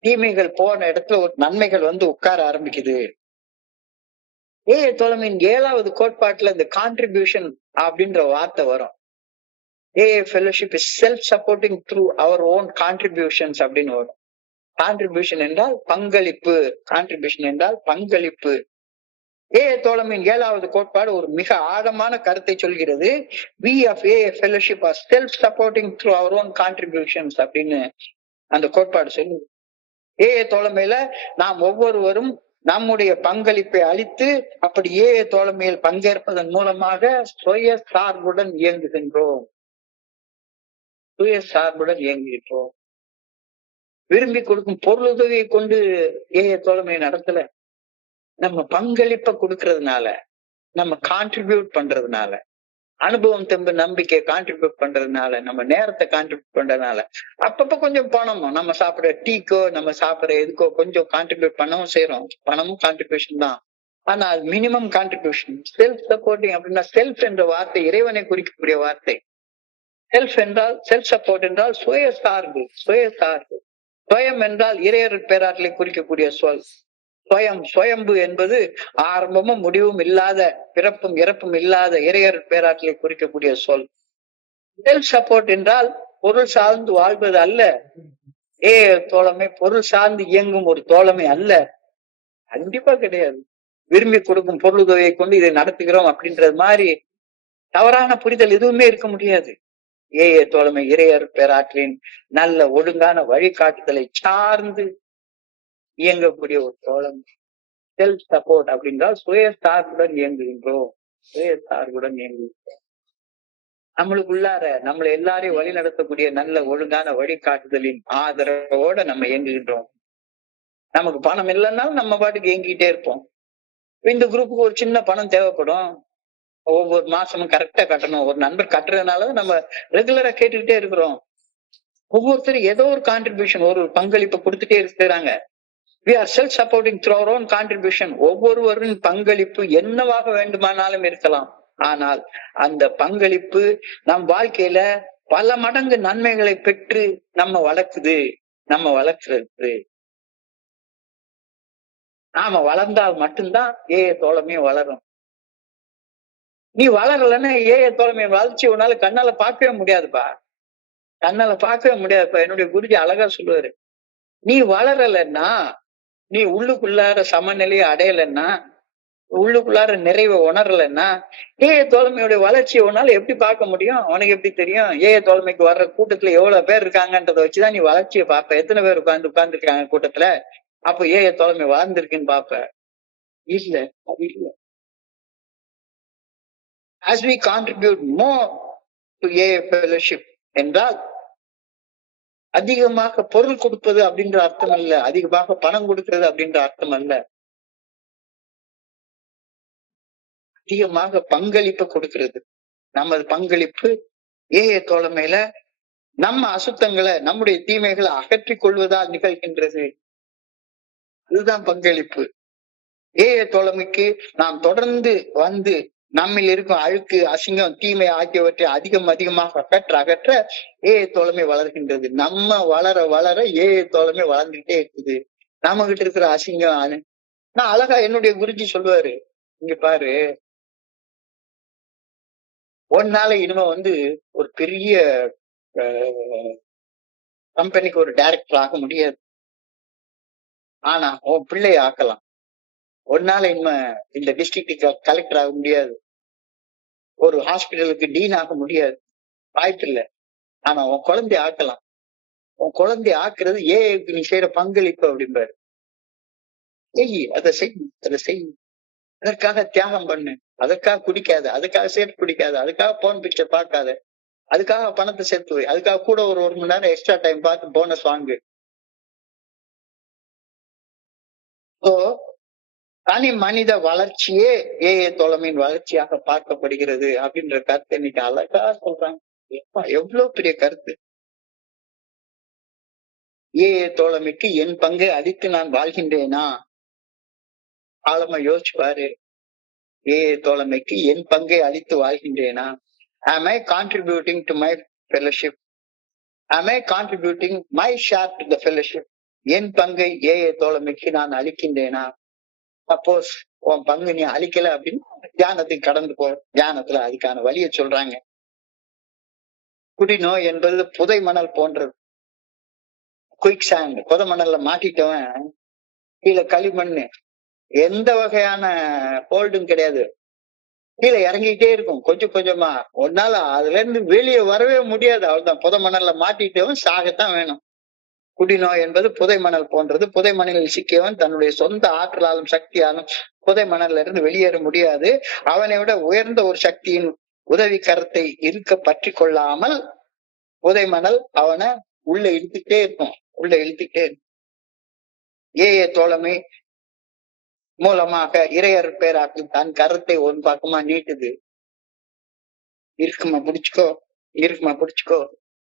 தீமைகள் போன இடத்துல ஒரு நன்மைகள் வந்து உட்கார ஆரம்பிக்குது. தோழமையின் 7வது கோட்பாட்டுல இந்த கான்ட்ரிபியூஷன் அப்படின்ற வார்த்தை வரும். Fellowship is self supporting through our own contributions அப்படின்னு வரும். கான்ட்ரிபியூஷன் என்றால் பங்களிப்பு. தோழமையின் 7வது கோட்பாடு ஒரு மிக ஆழமான கருத்தை சொல்கிறது. We of fellowship are self supporting through our own contributions அப்படின்னு அந்த கோட்பாடு சொல்லுது. தோழமையில நாம் ஒவ்வொருவரும் நம்முடைய பங்களிப்பை அளித்து அப்படி தோழமையில் பங்கேற்பதன் மூலமாக சுய சார்புடன் இயங்குகின்றோம். விரும்பி கொடுக்கும் பொருளுதவியை கொண்டு தோழமை நடத்தல. நம்ம பங்களிப்பை கொடுக்கறதுனால, நம்ம கான்ட்ரிபியூட் பண்றதுனால, அனுபவம் தெம்பு நம்பிக்கை கான்ட்ரிபியூட் பண்றதுனால, நம்ம நேரத்தை கான்ட்ரிபியூட் பண்றதுனால, அப்பப்ப கொஞ்சம் பணமும் நம்ம சாப்பிடுற டீக்கோ நம்ம சாப்பிடுற எதுக்கோ கொஞ்சம் கான்ட்ரிபியூட் பண்ணவும் செய்யறோம். பணமும் கான்ட்ரிபியூஷன் தான். ஆனா அது மினிமம் கான்ட்ரிபியூஷன். செல்ஃப் சப்போர்ட்டிங் அப்படின்னா செல்ஃப் என்ற வார்த்தை இறைவனை குறிக்கக்கூடிய வார்த்தை. செல்ஃப் என்றால் செல்ஃப் சப்போர்ட் என்றால் சுயசார்பு. சுயம் என்றால் இறையர் பேராற்றலை குறிக்கக்கூடிய சொல். சுயம்பு என்பது ஆரம்பமும் முடிவும் இல்லாத, பிறப்பும் இறப்பும் இல்லாத இறையர் பேராற்றலை குறிக்கக்கூடிய சொல். செல்ஃப் சப்போர்ட் என்றால் பொருள் சார்ந்து வாழ்வது அல்ல. தோழமை பொருள் சார்ந்து இயங்கும் ஒரு தோழமை அல்ல, கண்டிப்பா கிடையாது. விரும்பி கொடுக்கும் பொருளுதவியை கொண்டு இதை நடத்துகிறோம் அப்படின்றது மாதிரி தவறான புரிதல் எதுவுமே இருக்க முடியாது. தோழமை இறையர் பேராற்றலின் நல்ல ஒழுங்கான வழிகாட்டுதலை சார்ந்து இயங்கக்கூடிய ஒரு தோழமை. செல்ஃப் சப்போர்ட் அப்படின்றால் சுய சார்புடன் இயங்குகின்றோம். நம்மளுக்குள்ளார நம்மளை எல்லாரையும் வழி நடத்தக்கூடிய நல்ல ஒழுங்கான வழிகாட்டுதலின் ஆதரவோட நம்ம இயங்குகின்றோம். நமக்கு பணம் இல்லைன்னாலும் நம்ம பாட்டுக்கு இயங்கிட்டே இருப்போம். இந்த குரூப்புக்கு ஒரு சின்ன பணம் தேவைப்படும், ஒவ்வொரு மாசமும் கரெக்டா கட்டணும். ஒரு நண்பர் கட்டுறதுனால நம்ம ரெகுலரா கேட்டுக்கிட்டே இருக்கிறோம். ஒவ்வொருத்தரும் ஏதோ ஒரு கான்ட்ரிபியூஷன், ஒரு பங்களிப்பை கொடுத்துட்டே இருக்கிறாங்க. We are self-supporting through our own contribution. ஒவ்வொருவரின் பங்களிப்பு என்னவாக வேண்டுமானாலும் இருக்கலாம். ஆனால் அந்த பங்களிப்பு நம் வாழ்க்கையில பல மடங்கு நன்மைகளை பெற்று நம்ம வளர்க்கிறது. நாம வளர்ந்தால் மட்டும்தான் தோழமையும் வளரும். நீ வளரலன்னா தோழமையை வளர்ச்சி உன்னால கண்ணால பார்க்கவே முடியாதுப்பா. என்னுடைய குருஜி அழகா சொல்லுவாரு, நீ வளரலன்னா, நீ உள்ளுக்குள்ளார சமநிலையை அடையலைன்னா, உள்ளுக்குள்ளார நிறைவை உணரலன்னா, தோழமையுடைய வளர்ச்சியை உன்னால எப்படி பார்க்க முடியும்? உனக்கு எப்படி தெரியும்? தோழமைக்கு வர்ற கூட்டத்துல எவ்வளவு பேர் இருக்காங்கன்றத வச்சுதான் நீ வளர்ச்சியை பார்ப்ப. எத்தனை பேர் உட்கார்ந்துருக்காங்க கூட்டத்துல, அப்போ தோழமை வளர்ந்துருக்குன்னு பார்ப்ப. இல்ல, அது இல்ல. As we contribute more to fellowship என்றால் அதிகமாக பொருள் கொடுப்பது அப்படின்ற அர்த்தம் அல்ல, அதிகமாக பணம் கொடுக்கிறது அப்படின்ற அர்த்தம் அல்ல. அதிகமாக பங்களிப்பு கொடுக்கிறது. நமது பங்களிப்பு தோழமையில நம்ம அசுத்தங்களை, நம்முடைய தீமைகளை அகற்றிக் கொள்வதால் நிகழ்கின்றது. இதுதான் பங்களிப்பு. தோழமைக்கு நாம் தொடர்ந்து வந்து நம்மில் இருக்கும் அழுக்கு, அசிங்கம், தீமை ஆகியவற்றை அதிகமாக அகற்ற தோழமை வளர்கின்றது. நம்ம வளர வளர தோழமை வளர்ந்துகிட்டே இருக்குது. நம்ம கிட்ட இருக்கிற அசிங்கம், நான் அழகா என்னுடைய குருஜி சொல்லுவாரு, இங்க பாரு, ஒன்னால இனிமே ஒரு பெரிய கம்பெனிக்கு ஒரு டைரக்டர் ஆக முடியாது, ஆனா உன் பிள்ளைய ஆக்கலாம். ஒன்னால இனிமே இந்த டிஸ்ட்ரிக்ட் கலெக்டர் ஆக முடியாது, ஒரு ஹாஸ்பிட்டலுக்கு டீன் ஆக முடியாது, வாய்ப்பு இல்லை. ஆனா உன் குழந்தைய ஆக்கலாம். உன் குழந்தைய ஆக்குறது நீ செய்யற பங்களிப்பு அப்படிம்பாரு. அதை செய், அதற்காக தியாகம் பண்ணு, அதற்காக குடிக்காத, அதுக்காக சேர்த்து குடிக்காத, அதுக்காக போன் பிக்சர் பார்க்காத, அதுக்காக பணத்தை சேர்த்து வை, அதுக்காக கூட ஒரு மணி நேரம் எக்ஸ்ட்ரா டைம் பார்த்து போனஸ் வாங்கு. தனி மனித வளர்ச்சியே தோழமையின் வளர்ச்சியாக பார்க்கப்படுகிறது அப்படின்ற கருத்தை இன்னைக்கு அழகா சொல்றாங்க. எவ்வளவு பெரிய கருத்து. தோழமைக்கு என் பங்கை அளித்து நான் வாழ்கின்றேனா? ஆழமா யோசிச்சு பாரு. தோழமைக்கு என் பங்கை அளித்து வாழ்கின்றேனா? Am I contributing to my fellowship? Am I contributing my share to the fellowship? என் பங்கை தோழமைக்கு நான் அளிக்கின்றேனா? சப்போஸ் உன் பங்கு நீ அழிக்கல அப்படின்னு தியானத்துக்கு கடந்து போ. தியானத்துல அதுக்கான வழியை சொல்றாங்க. குடிநோய் என்பது புதை மணல் போன்றது. குயிக் சாண்ட், புதை மணல்ல மாட்டிட்டவன் கீழே களிமண்ணு, எந்த வகையான ஹோல்டும் கிடையாது, கீழே இறங்கிட்டே இருக்கும் கொஞ்சம் கொஞ்சமா. ஒன்னால அதுல இருந்து வெளியே வரவே முடியாது. அவ்வளவுதான், புதை மணல்ல மாட்டிட்டவன் சாகத்தான் வேணும். குடிநோய் என்பது புதை மணல் போன்றது. புதை மணலில் சிக்கியவன் தன்னுடைய சொந்த ஆற்றலாலும் சக்தியாலும் புதை மணல்ல இருந்து வெளியேற முடியாது. அவனை விட உயர்ந்த ஒரு சக்தியின் உதவி கரத்தை இருக்க பற்றி கொள்ளாமல் புதை மணல் அவனை உள்ள இழுத்துக்கிட்டே இருக்கும். தோழமை மூலமாக இறையர் பேராற்றல் தன் கரத்தை ஒரு பக்கமா நீட்டுது. இருக்குமா பிடிச்சுக்கோ.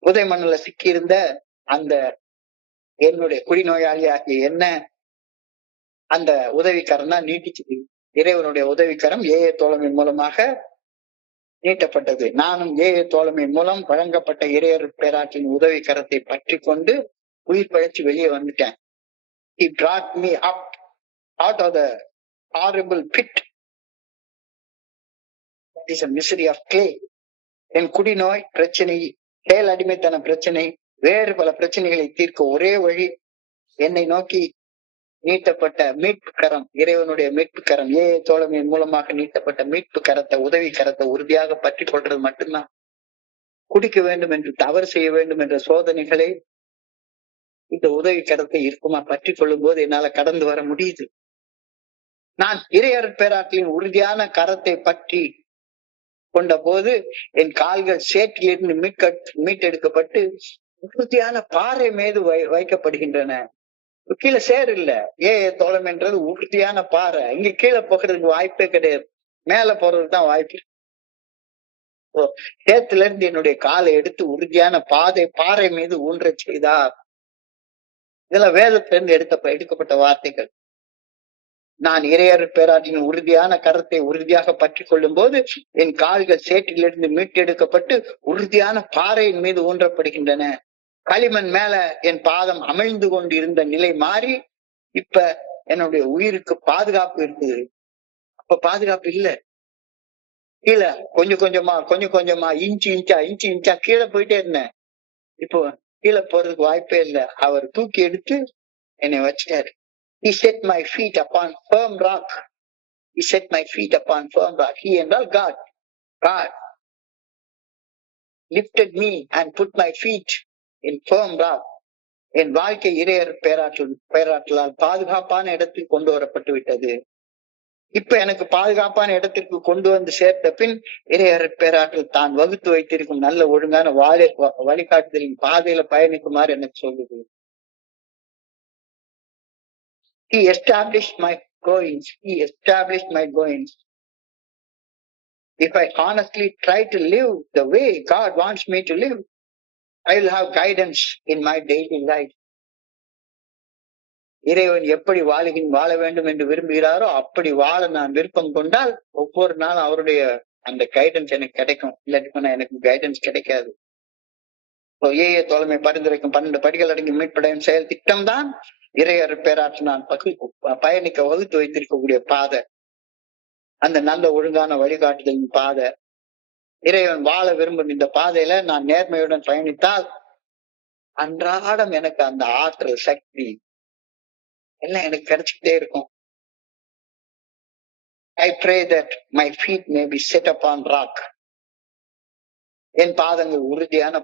புதை மணல்ல சிக்கி இருந்த அந்த என்னுடைய குடிநோயாளி ஆகிய என்ன அந்த உதவிக்கரம் தான் நீட்டிச்சுது. இறைவனுடைய உதவிக்கரம் தோழமையின் மூலமாக நீட்டப்பட்டது. நானும் தோழமையின் மூலம் வழங்கப்பட்ட இறையர் பேராற்றின் உதவிக்கரத்தை பற்றி கொண்டு உயிர் பழிச்சு வெளியே வந்துட்டேன். He brought me up out of the horrible pit. That is a misery of clay. என் குடிநோய் பிரச்சனை, செயல் அடிமைத்தன பிரச்சனை, வேறு பல பிரச்சனைகளை தீர்க்க ஒரே வழி என்னை நோக்கி நீட்டப்பட்ட மீட்பு கரம், இறைவனுடைய மீட்பு கரம், தோழமையின் மூலமாக நீட்டப்பட்ட மீட்பு கரத்தை, உதவி கரத்தை உறுதியாக பற்றி கொள்றது மட்டும்தான். குடிக்க வேண்டும் என்று, தவறு செய்ய வேண்டும் என்ற சோதனைகளை இந்த உதவி கரத்தை இருக்குமா பற்றி கொள்ளும் போது என்னால கடந்து வர முடியுது. நான் இறையர் பேராற்றின் உறுதியான கரத்தை பற்றி கொண்ட போது என் கால்கள் சேற்றிலிருந்து மீட்டெடுக்கப்பட்டு உறுதியான பாறை மீது வைக்கப்படுகின்றன. கீழே சேர் இல்ல, தோழம் என்றது உறுதியான பாறை. இங்க கீழே போகிறதுக்கு வாய்ப்பே கிடையாது, மேல போறதுதான் வாய்ப்பு. சேத்துல இருந்து என்னுடைய காலை எடுத்து உறுதியான பாறை மீது ஊன்ற செய்தார். இதெல்லாம் வேதத்திலிருந்து எடுக்கப்பட்ட வார்த்தைகள். நான் இறையர் பேராற்றின் உறுதியான கரத்தை உறுதியாக பற்றி கொள்ளும் போது என் கால்கள் சேற்றிலிருந்து மீட்டெடுக்கப்பட்டு உறுதியான பாறையின் மீது ஊன்றப்படுகின்றன. களிமண் மேல என் பாதம் அமிழ்ந்து கொண்டு இருந்த நிலை மாறி இப்ப என்னுடைய உயிருக்கு பாதுகாப்பு இருக்குது. அப்ப பாதுகாப்பு இல்ல, கீழே கொஞ்சம் கொஞ்சமா இன்ச்சு இன்ச்சா கீழே போயிட்டே இருந்தேன். இப்போ கீழே போறதுக்கு வாய்ப்பே இல்லை. அவர் தூக்கி எடுத்து என்னை வச்சிட்டாரு. He set my feet upon firm rock. He set my feet upon firm rock. He என்றால் God. God lifted me and put my feet in firm rock. என் வாழ்க்கை இறையர் பேராற்றலால் பாதுகாப்பான இடத்தில் கொண்டு வரப்பட்டு விட்டது. இப்ப எனக்கு பாதுகாப்பான இடத்திற்கு கொண்டு வந்து சேர்த்த பின் இறையர் பேராற்றல் தான் வகுத்து வைத்திருக்கும் நல்ல ஒழுங்கான வழிகாட்டுதலின் பாதையில பயணிக்குமாறு எனக்கு சொல்லுது. He established my goings. He established my goings. If I honestly try to live the way God wants me to live, I will have guidance in my daily life. இறைவன் எப்படி வாழ வேண்டும் என்று விரும்புகிறாரோ அப்படி வாழ நான் விருப்பம் கொண்டால் ஒவ்வொரு நாளும் அவருடைய அந்த கைடன்ஸ் எனக்கு கிடைக்கும். இல்லாட்டி எனக்கு கைடன்ஸ் கிடைக்காது. தோழமை பரிந்துரைக்கும் 12 படிகள் அடங்கி மீட்படையும் செயல் திட்டம் தான் இறையர் பேராற்று நான் பயணிக்க வகுத்து வைத்திருக்கக்கூடிய பாதை, அந்த நல்ல ஒழுங்கான வழிகாட்டுதலின் பாதை. இறைவன் வாழ விரும்பும் இந்த பாதையில நான் நேர்மையுடன் பயணித்தால் அன்றாடம் எனக்கு அந்த ஆற்றல், சக்தி எல்லாம் எனக்கு கிடைச்சிட்டே இருக்கும். I pray that my feet may be set upon rock. என் பாதங்கள் உறுதியான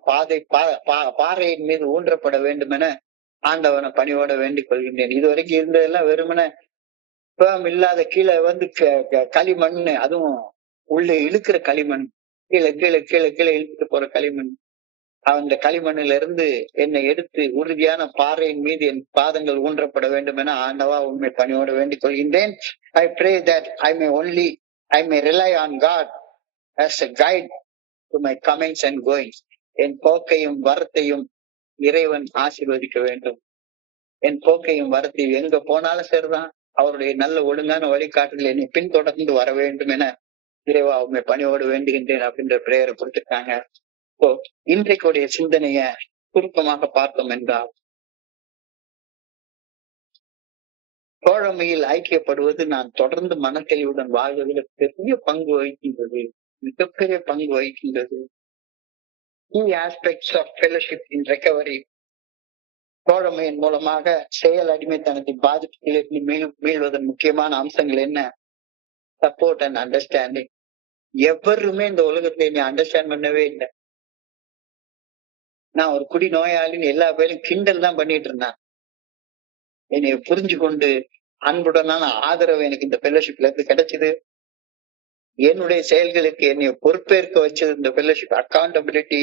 பாறையின் மீது ஊன்றப்பட வேண்டும் என ஆண்டவனை பணியோட வேண்டிக் கொள்கின்றேன். இதுவரைக்கும் இருந்ததெல்லாம் வெறுமன இல்லாத கீழே வந்து களிமண், அதுவும் உள்ள இழுக்கிற களிமண், கீழே இழுத்துட்டு போற களிமண். அந்த களிமண்ணில இருந்து என்னை எடுத்து உறுதியான பாறையின் மீது என் பாதங்கள் ஊன்றப்பட வேண்டும் என ஆண்டவா உண்மை பணியோட வேண்டிக் கொள்கின்றேன். I pray that I may rely on God as a guide to my comings and goings. என் போக்கையும் வரத்தையும் இறைவன் ஆசீர்வதிக்க வேண்டும். என் போக்கையும் வரத்தையும் எங்க போனாலும் சரிதான், அவருடைய நல்ல ஒழுங்கான வழிகாட்டுதல் என்னை பின்தொடர்ந்து வர வேண்டும் என இறைவா உண்மை பணியோடு வேண்டுகின்றேன் அப்படின்ற பிரேயரை கொடுத்திருக்காங்க. இன்றைக்குடைய சிந்தனைய சுருக்கமாக பார்த்தோம் என்றால், தோழமையில் ஐக்கியப்படுவது நான் தொடர்ந்து மனத்தெளிவுடன் வாழ்வதில் பெரிய பங்கு வகிக்கின்றது, மிகப்பெரிய பங்கு வகிக்கின்றது. Key aspects of fellowship in recovery. தோழமையின் மூலமாக செயல் அடிமைத்தனத்தின் பாதிப்புகளிலிருந்து மீள்வதன் முக்கியமான அம்சங்கள் என்ன? Support and understanding. எவருமே இந்த உலகத்துல என்னை அண்டர்ஸ்டாண்ட் பண்ணவே இல்லை. நான் ஒரு குடி நோயாளின்னு எல்லா பேரும் கிண்டல் தான் பண்ணிட்டு இருந்தான். என்னை புரிஞ்சு கொண்டு அன்புடனான ஆதரவு எனக்கு இந்த ஃபெல்லோஷிப்ல இருந்து கிடைச்சது. என்னுடைய செயல்களுக்கு என்னை பொறுப்பேற்க வச்சது இந்த ஃபெல்லோஷிப். அக்கௌண்டபிலிட்டி.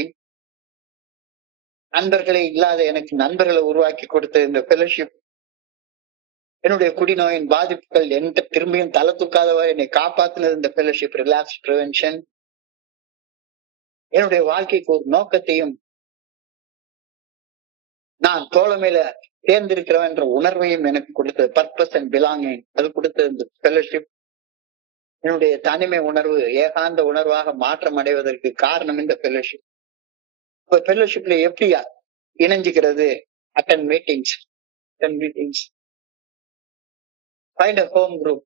நண்பர்களே இல்லாத எனக்கு நண்பர்களை உருவாக்கி கொடுத்த இந்த ஃபெல்லோஷிப். என்னுடைய குடிநோயின் பாதிப்புகள் எந்த திரும்பியும் தலை தூக்காதவாறு என்னை காப்பாத்தினது இந்த ஃபெல்லோஷிப். Relapse prevention. என்னுடைய வாழ்க்கைக்கு ஒரு நோக்கத்தையும் நான் தோழமையில தேர்ந்திருக்கிறவன் என்ற உணர்வையும் எனக்கு கொடுத்தது. பர்பஸ் அண்ட் பிலாங்கிங் அது கொடுத்தது இந்த ஃபெல்லோஷிப். என்னுடைய தனிமை உணர்வு ஏகாந்த உணர்வாக மாற்றம் அடைவதற்கு காரணம் இந்த ஃபெல்லோஷிப். இப்ப ஃபெல்லோஷிப்ல எப்படி இணைஞ்சுக்கிறது? Attend meetings. Find a home group.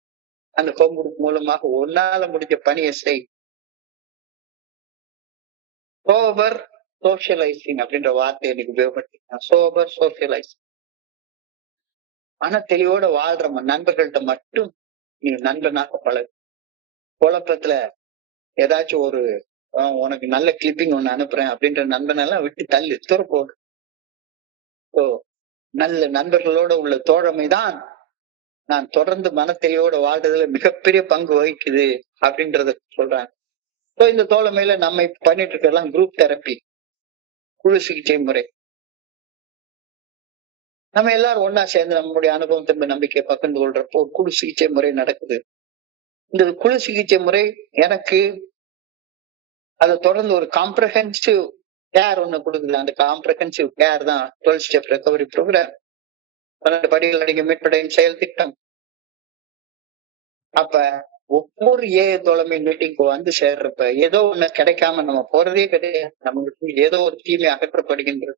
அந்த ஹோம் குரூப் மூலமாக உன்னால முடிஞ்ச பணியை செய். சோபர் சோசியலைசிங் அப்படின்ற வார்த்தை எனக்கு உபயோகப்படுத்திருக்கேன். Sober socialising. மன தெளிவோட வாழ்ற நண்பர்கள்ட்ட மட்டும் நீ நண்பனாக பழகு. குழப்பத்துல ஏதாச்சும் ஒரு உனக்கு நல்ல கிளிப்பிங் ஒண்ணு அனுப்புறேன் அப்படின்ற நண்பனெல்லாம் விட்டு தள்ளு, தூர போடு. நல்ல நண்பர்களோட உள்ள தோழமை தான் நான் தொடர்ந்து மனத்தெளிவோட வாழ்றதுல மிகப்பெரிய பங்கு வகிக்குது அப்படின்றத சொல்றாங்க. இந்த தோழமையில நம்ம பண்ணிட்டு இருக்கலாம் குரூப் தெரப்பி, குழு சிகிச்சை முறை. நம்ம எல்லாரும் ஒன்னா சேர்ந்து நம்மளுடைய அனுபவம் திரும்ப நம்பிக்கை பகிர்ந்து கொள்றப்போ குழு சிகிச்சை முறை நடக்குது. இந்த குழு சிகிச்சை முறை எனக்கு அதை தொடர்ந்து ஒரு காம்ப்ரஹென்சிவ் கேர் ஒண்ணு கொடுக்குது. அந்த காம்ப்ரஹென்சிவ் கேர் தான் 12 ஸ்டெப் ரெக்கவரி ப்ரோக்ராம், 12 படிகள் அடங்கிய மீட்படையும் செயல் திட்டம். அப்ப ஒவ்வொரு தோழமை மீட்டிங்க்கு வந்து சேர்றப்ப ஏதோ ஒண்ணு கிடைக்காம நம்ம போறதே கிடையாது. நமக்கு ஏதோ ஒரு தீமை அகற்றப்படுகின்றது,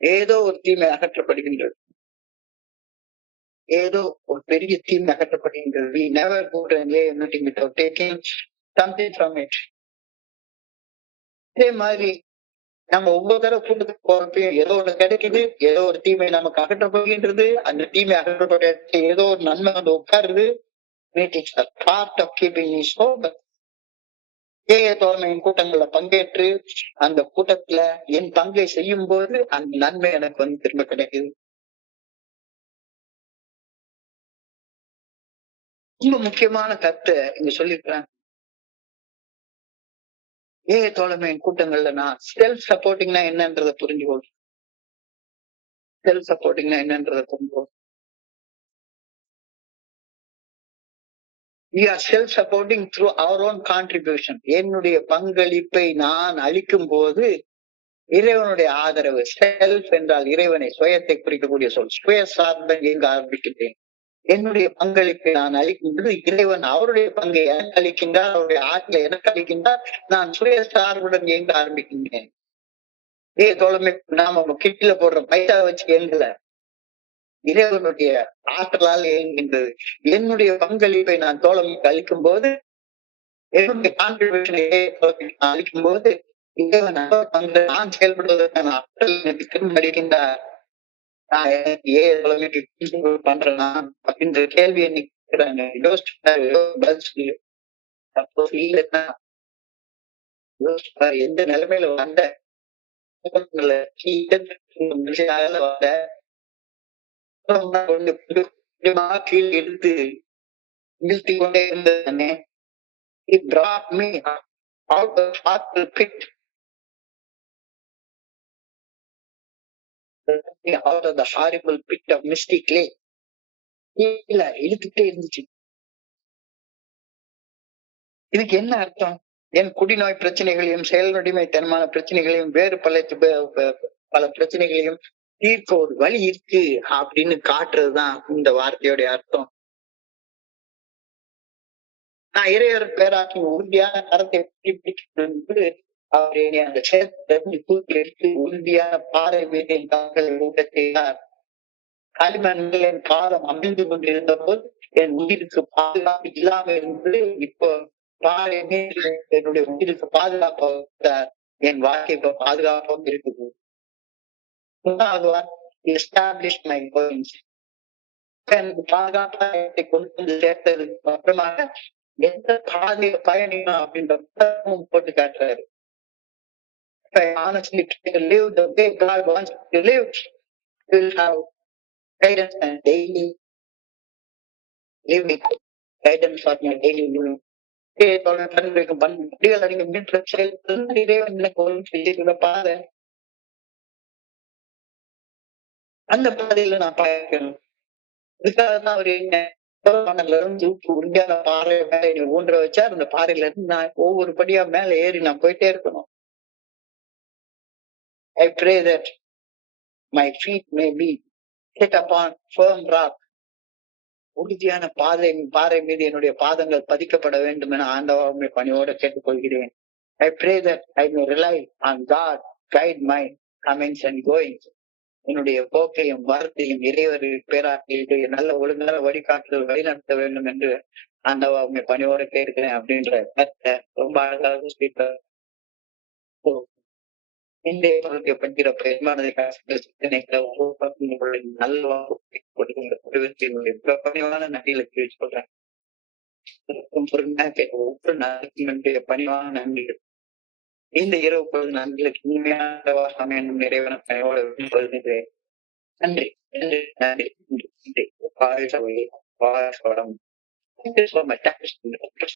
ஏதோ ஒரு தீமை அகற்றப்படுகின்றது, ஏதோ ஒரு பெரிய தீமை அகற்றப்படுகின்றது. We never go to an AA meeting without taking something from it. இதே மாதிரி நம்ம ஒவ்வொரு தடவை கூட்டத்துக்கு போறப்பையும் ஏதோ ஒண்ணு கிடைக்குது, ஏதோ ஒரு தீமை நமக்கு அகற்றப்படுகின்றது. அந்த தீமை அகற்றப்பட்ட ஏதோ ஒரு நன்மை வந்து உட்காருது. Meetings are part of keeping me sober. தோழமையின் கூட்டங்கள்ல பங்கேற்று அந்த கூட்டத்துல என் பங்கை செய்யும் போது அந்த நன்மை எனக்கு வந்து திரும்ப கிடைக்குது. ரொம்ப முக்கியமான கருத்தை இங்க சொல்லியிருக்கிறேன். தோழமையின் கூட்டங்கள்ல நான் செல்ஃப் சப்போர்ட்டிங்னா என்னன்றதை புரிஞ்சுக்கொள்றேன். செல்ஃப் சப்போர்ட்டிங்னா என்னன்றதை புரிஞ்சுக்கொள்றேன். We are self-supporting through our own contribution. என்னுடைய பங்களிப்பை நான் அளிக்கும் போது இறைவனுடைய ஆதரவு. செல்ஃப் என்றால் இறைவனை, சுயத்தை குறிக்கக்கூடிய சொல். சுய சார்பன் எங்க ஆரம்பிக்கின்றேன். என்னுடைய பங்களிப்பை நான் அளிக்கும்போது இறைவன் அவருடைய பங்கை எனக்கு அளிக்கின்றார், அவருடைய ஆற்றலை எனக்கு அளிக்கின்றார். நான் சுய சார்புடன் எங்க ஆரம்பிக்கின்றேன். தோழமை நாம கிட்டில போடுற பைசா வச்சு எங்கல, இறைவனுடைய ஆற்றலால் இயங்குகின்றது. என்னுடைய பங்களிப்பை நான் தோழமைக்கு அளிக்கும் போது, என்னுடைய கான்ட்ரிபியூஷனை அளிக்கும் போது இறைவன் பங்கு நான் செயல்படுவதற்கான ஆற்றல் எனக்கு திரும்ப அளிக்கின்றார். நான் தோழமைக்கு பண்றேனா அப்படின்ற கேள்வி என்ன கேட்கிறாங்க. எந்த நிலைமையில வந்த கீழ் எடுத்து வீழ்த்தி கொண்டே இருந்தது. It brought me out of the pit, out of the horrible pit of misty clay. கீழே இழுத்துட்டே இருந்துச்சு. இதுக்கு என்ன அர்த்தம்? என் குடிநோய் பிரச்சனைகளையும் செயல்நடிமைத்தனமான பிரச்சனைகளையும் வேறு பல பிரச்சனைகளையும் தீர்க்க ஒரு வழி இருக்கு அப்படின்னு காட்டுறதுதான் இந்த வார்த்தையோடைய அர்த்தம். நான் இறைவர் பேராக்கி உறுதியான கரத்தை பிடிக்கிறது. அவர் என்னை அந்த சேர்த்து தூக்கி எடுத்து உறுதியான பாறை மீதின் கால்களை ஊட்ட செய்தார். களிமண்களின் காலம் அமைந்து கொண்டிருந்த போது என் உயிருக்கு பாதுகாப்பு இல்லாம இருந்து இப்போ பாறை மீது என்னுடைய உயிருக்கு பாதுகாப்பாக என் வாழ்க்கை இப்ப பாதுகாப்பாக இருக்குது. எனக்கு பாதுகாப்பாக கொண்டு வந்து சேர்த்ததுக்கு அப்புறமாக எந்த பாதையை பயணிக்கணும் அப்படின்ற போட்டு காட்டுறாரு. Honestly, to live the way God wants to live, will have guidance and daily living, guidance for my daily living. பாதை அந்த பாதையில நான் பயக்கணும். இதுக்காகதான் அவரு உறுதியான பாறை மேல ஊன்ற வச்சா அந்த பாறையில இருந்து நான் ஒவ்வொரு படியா மேல ஏறி நான் போயிட்டே இருக்கணும். I pray that my feet may be set upon firm rock. உறுதியான பாறை மீது என்னுடைய பாதங்கள் பதிக்கப்பட வேண்டும் என ஆண்டவரை பணியோட கேட்டுக்கொள்கிறேன். I pray that I may rely on God, guide my comings and goings. என்னுடைய போக்கையும் வார்த்தையும் இறைவர் பேராற்றிட்டு நல்ல ஒழுங்கான வழிகாட்டுதல் வழிநடத்த வேண்டும் என்று ஆண்டவா உண்மை பணியோட கேட்கிறேன் அப்படின்ற கருத்தை ரொம்ப அழகாக சொல்லிட்டார். இன்றைய பகுதியை பற்றிய பெருமானதை சிந்தனைகளை ஒவ்வொரு பகுதிகளுடைய நல்ல குடும்பத்தினுடைய பணிவான நன்றிகளை சொல்றேன். ஒவ்வொரு நாளுக்கும் என்னுடைய பணிவான நன்றிகள். இந்த இரவு பொழுது நன்றிகளுக்கு இனிமையான அமையும் இறைவன பணியோட சொல்கிறேன். நன்றி நன்றி நன்றி நன்றி நன்றி. வாழ்க வழி வாழ்க வளம். Thank you so much. Thank you so much.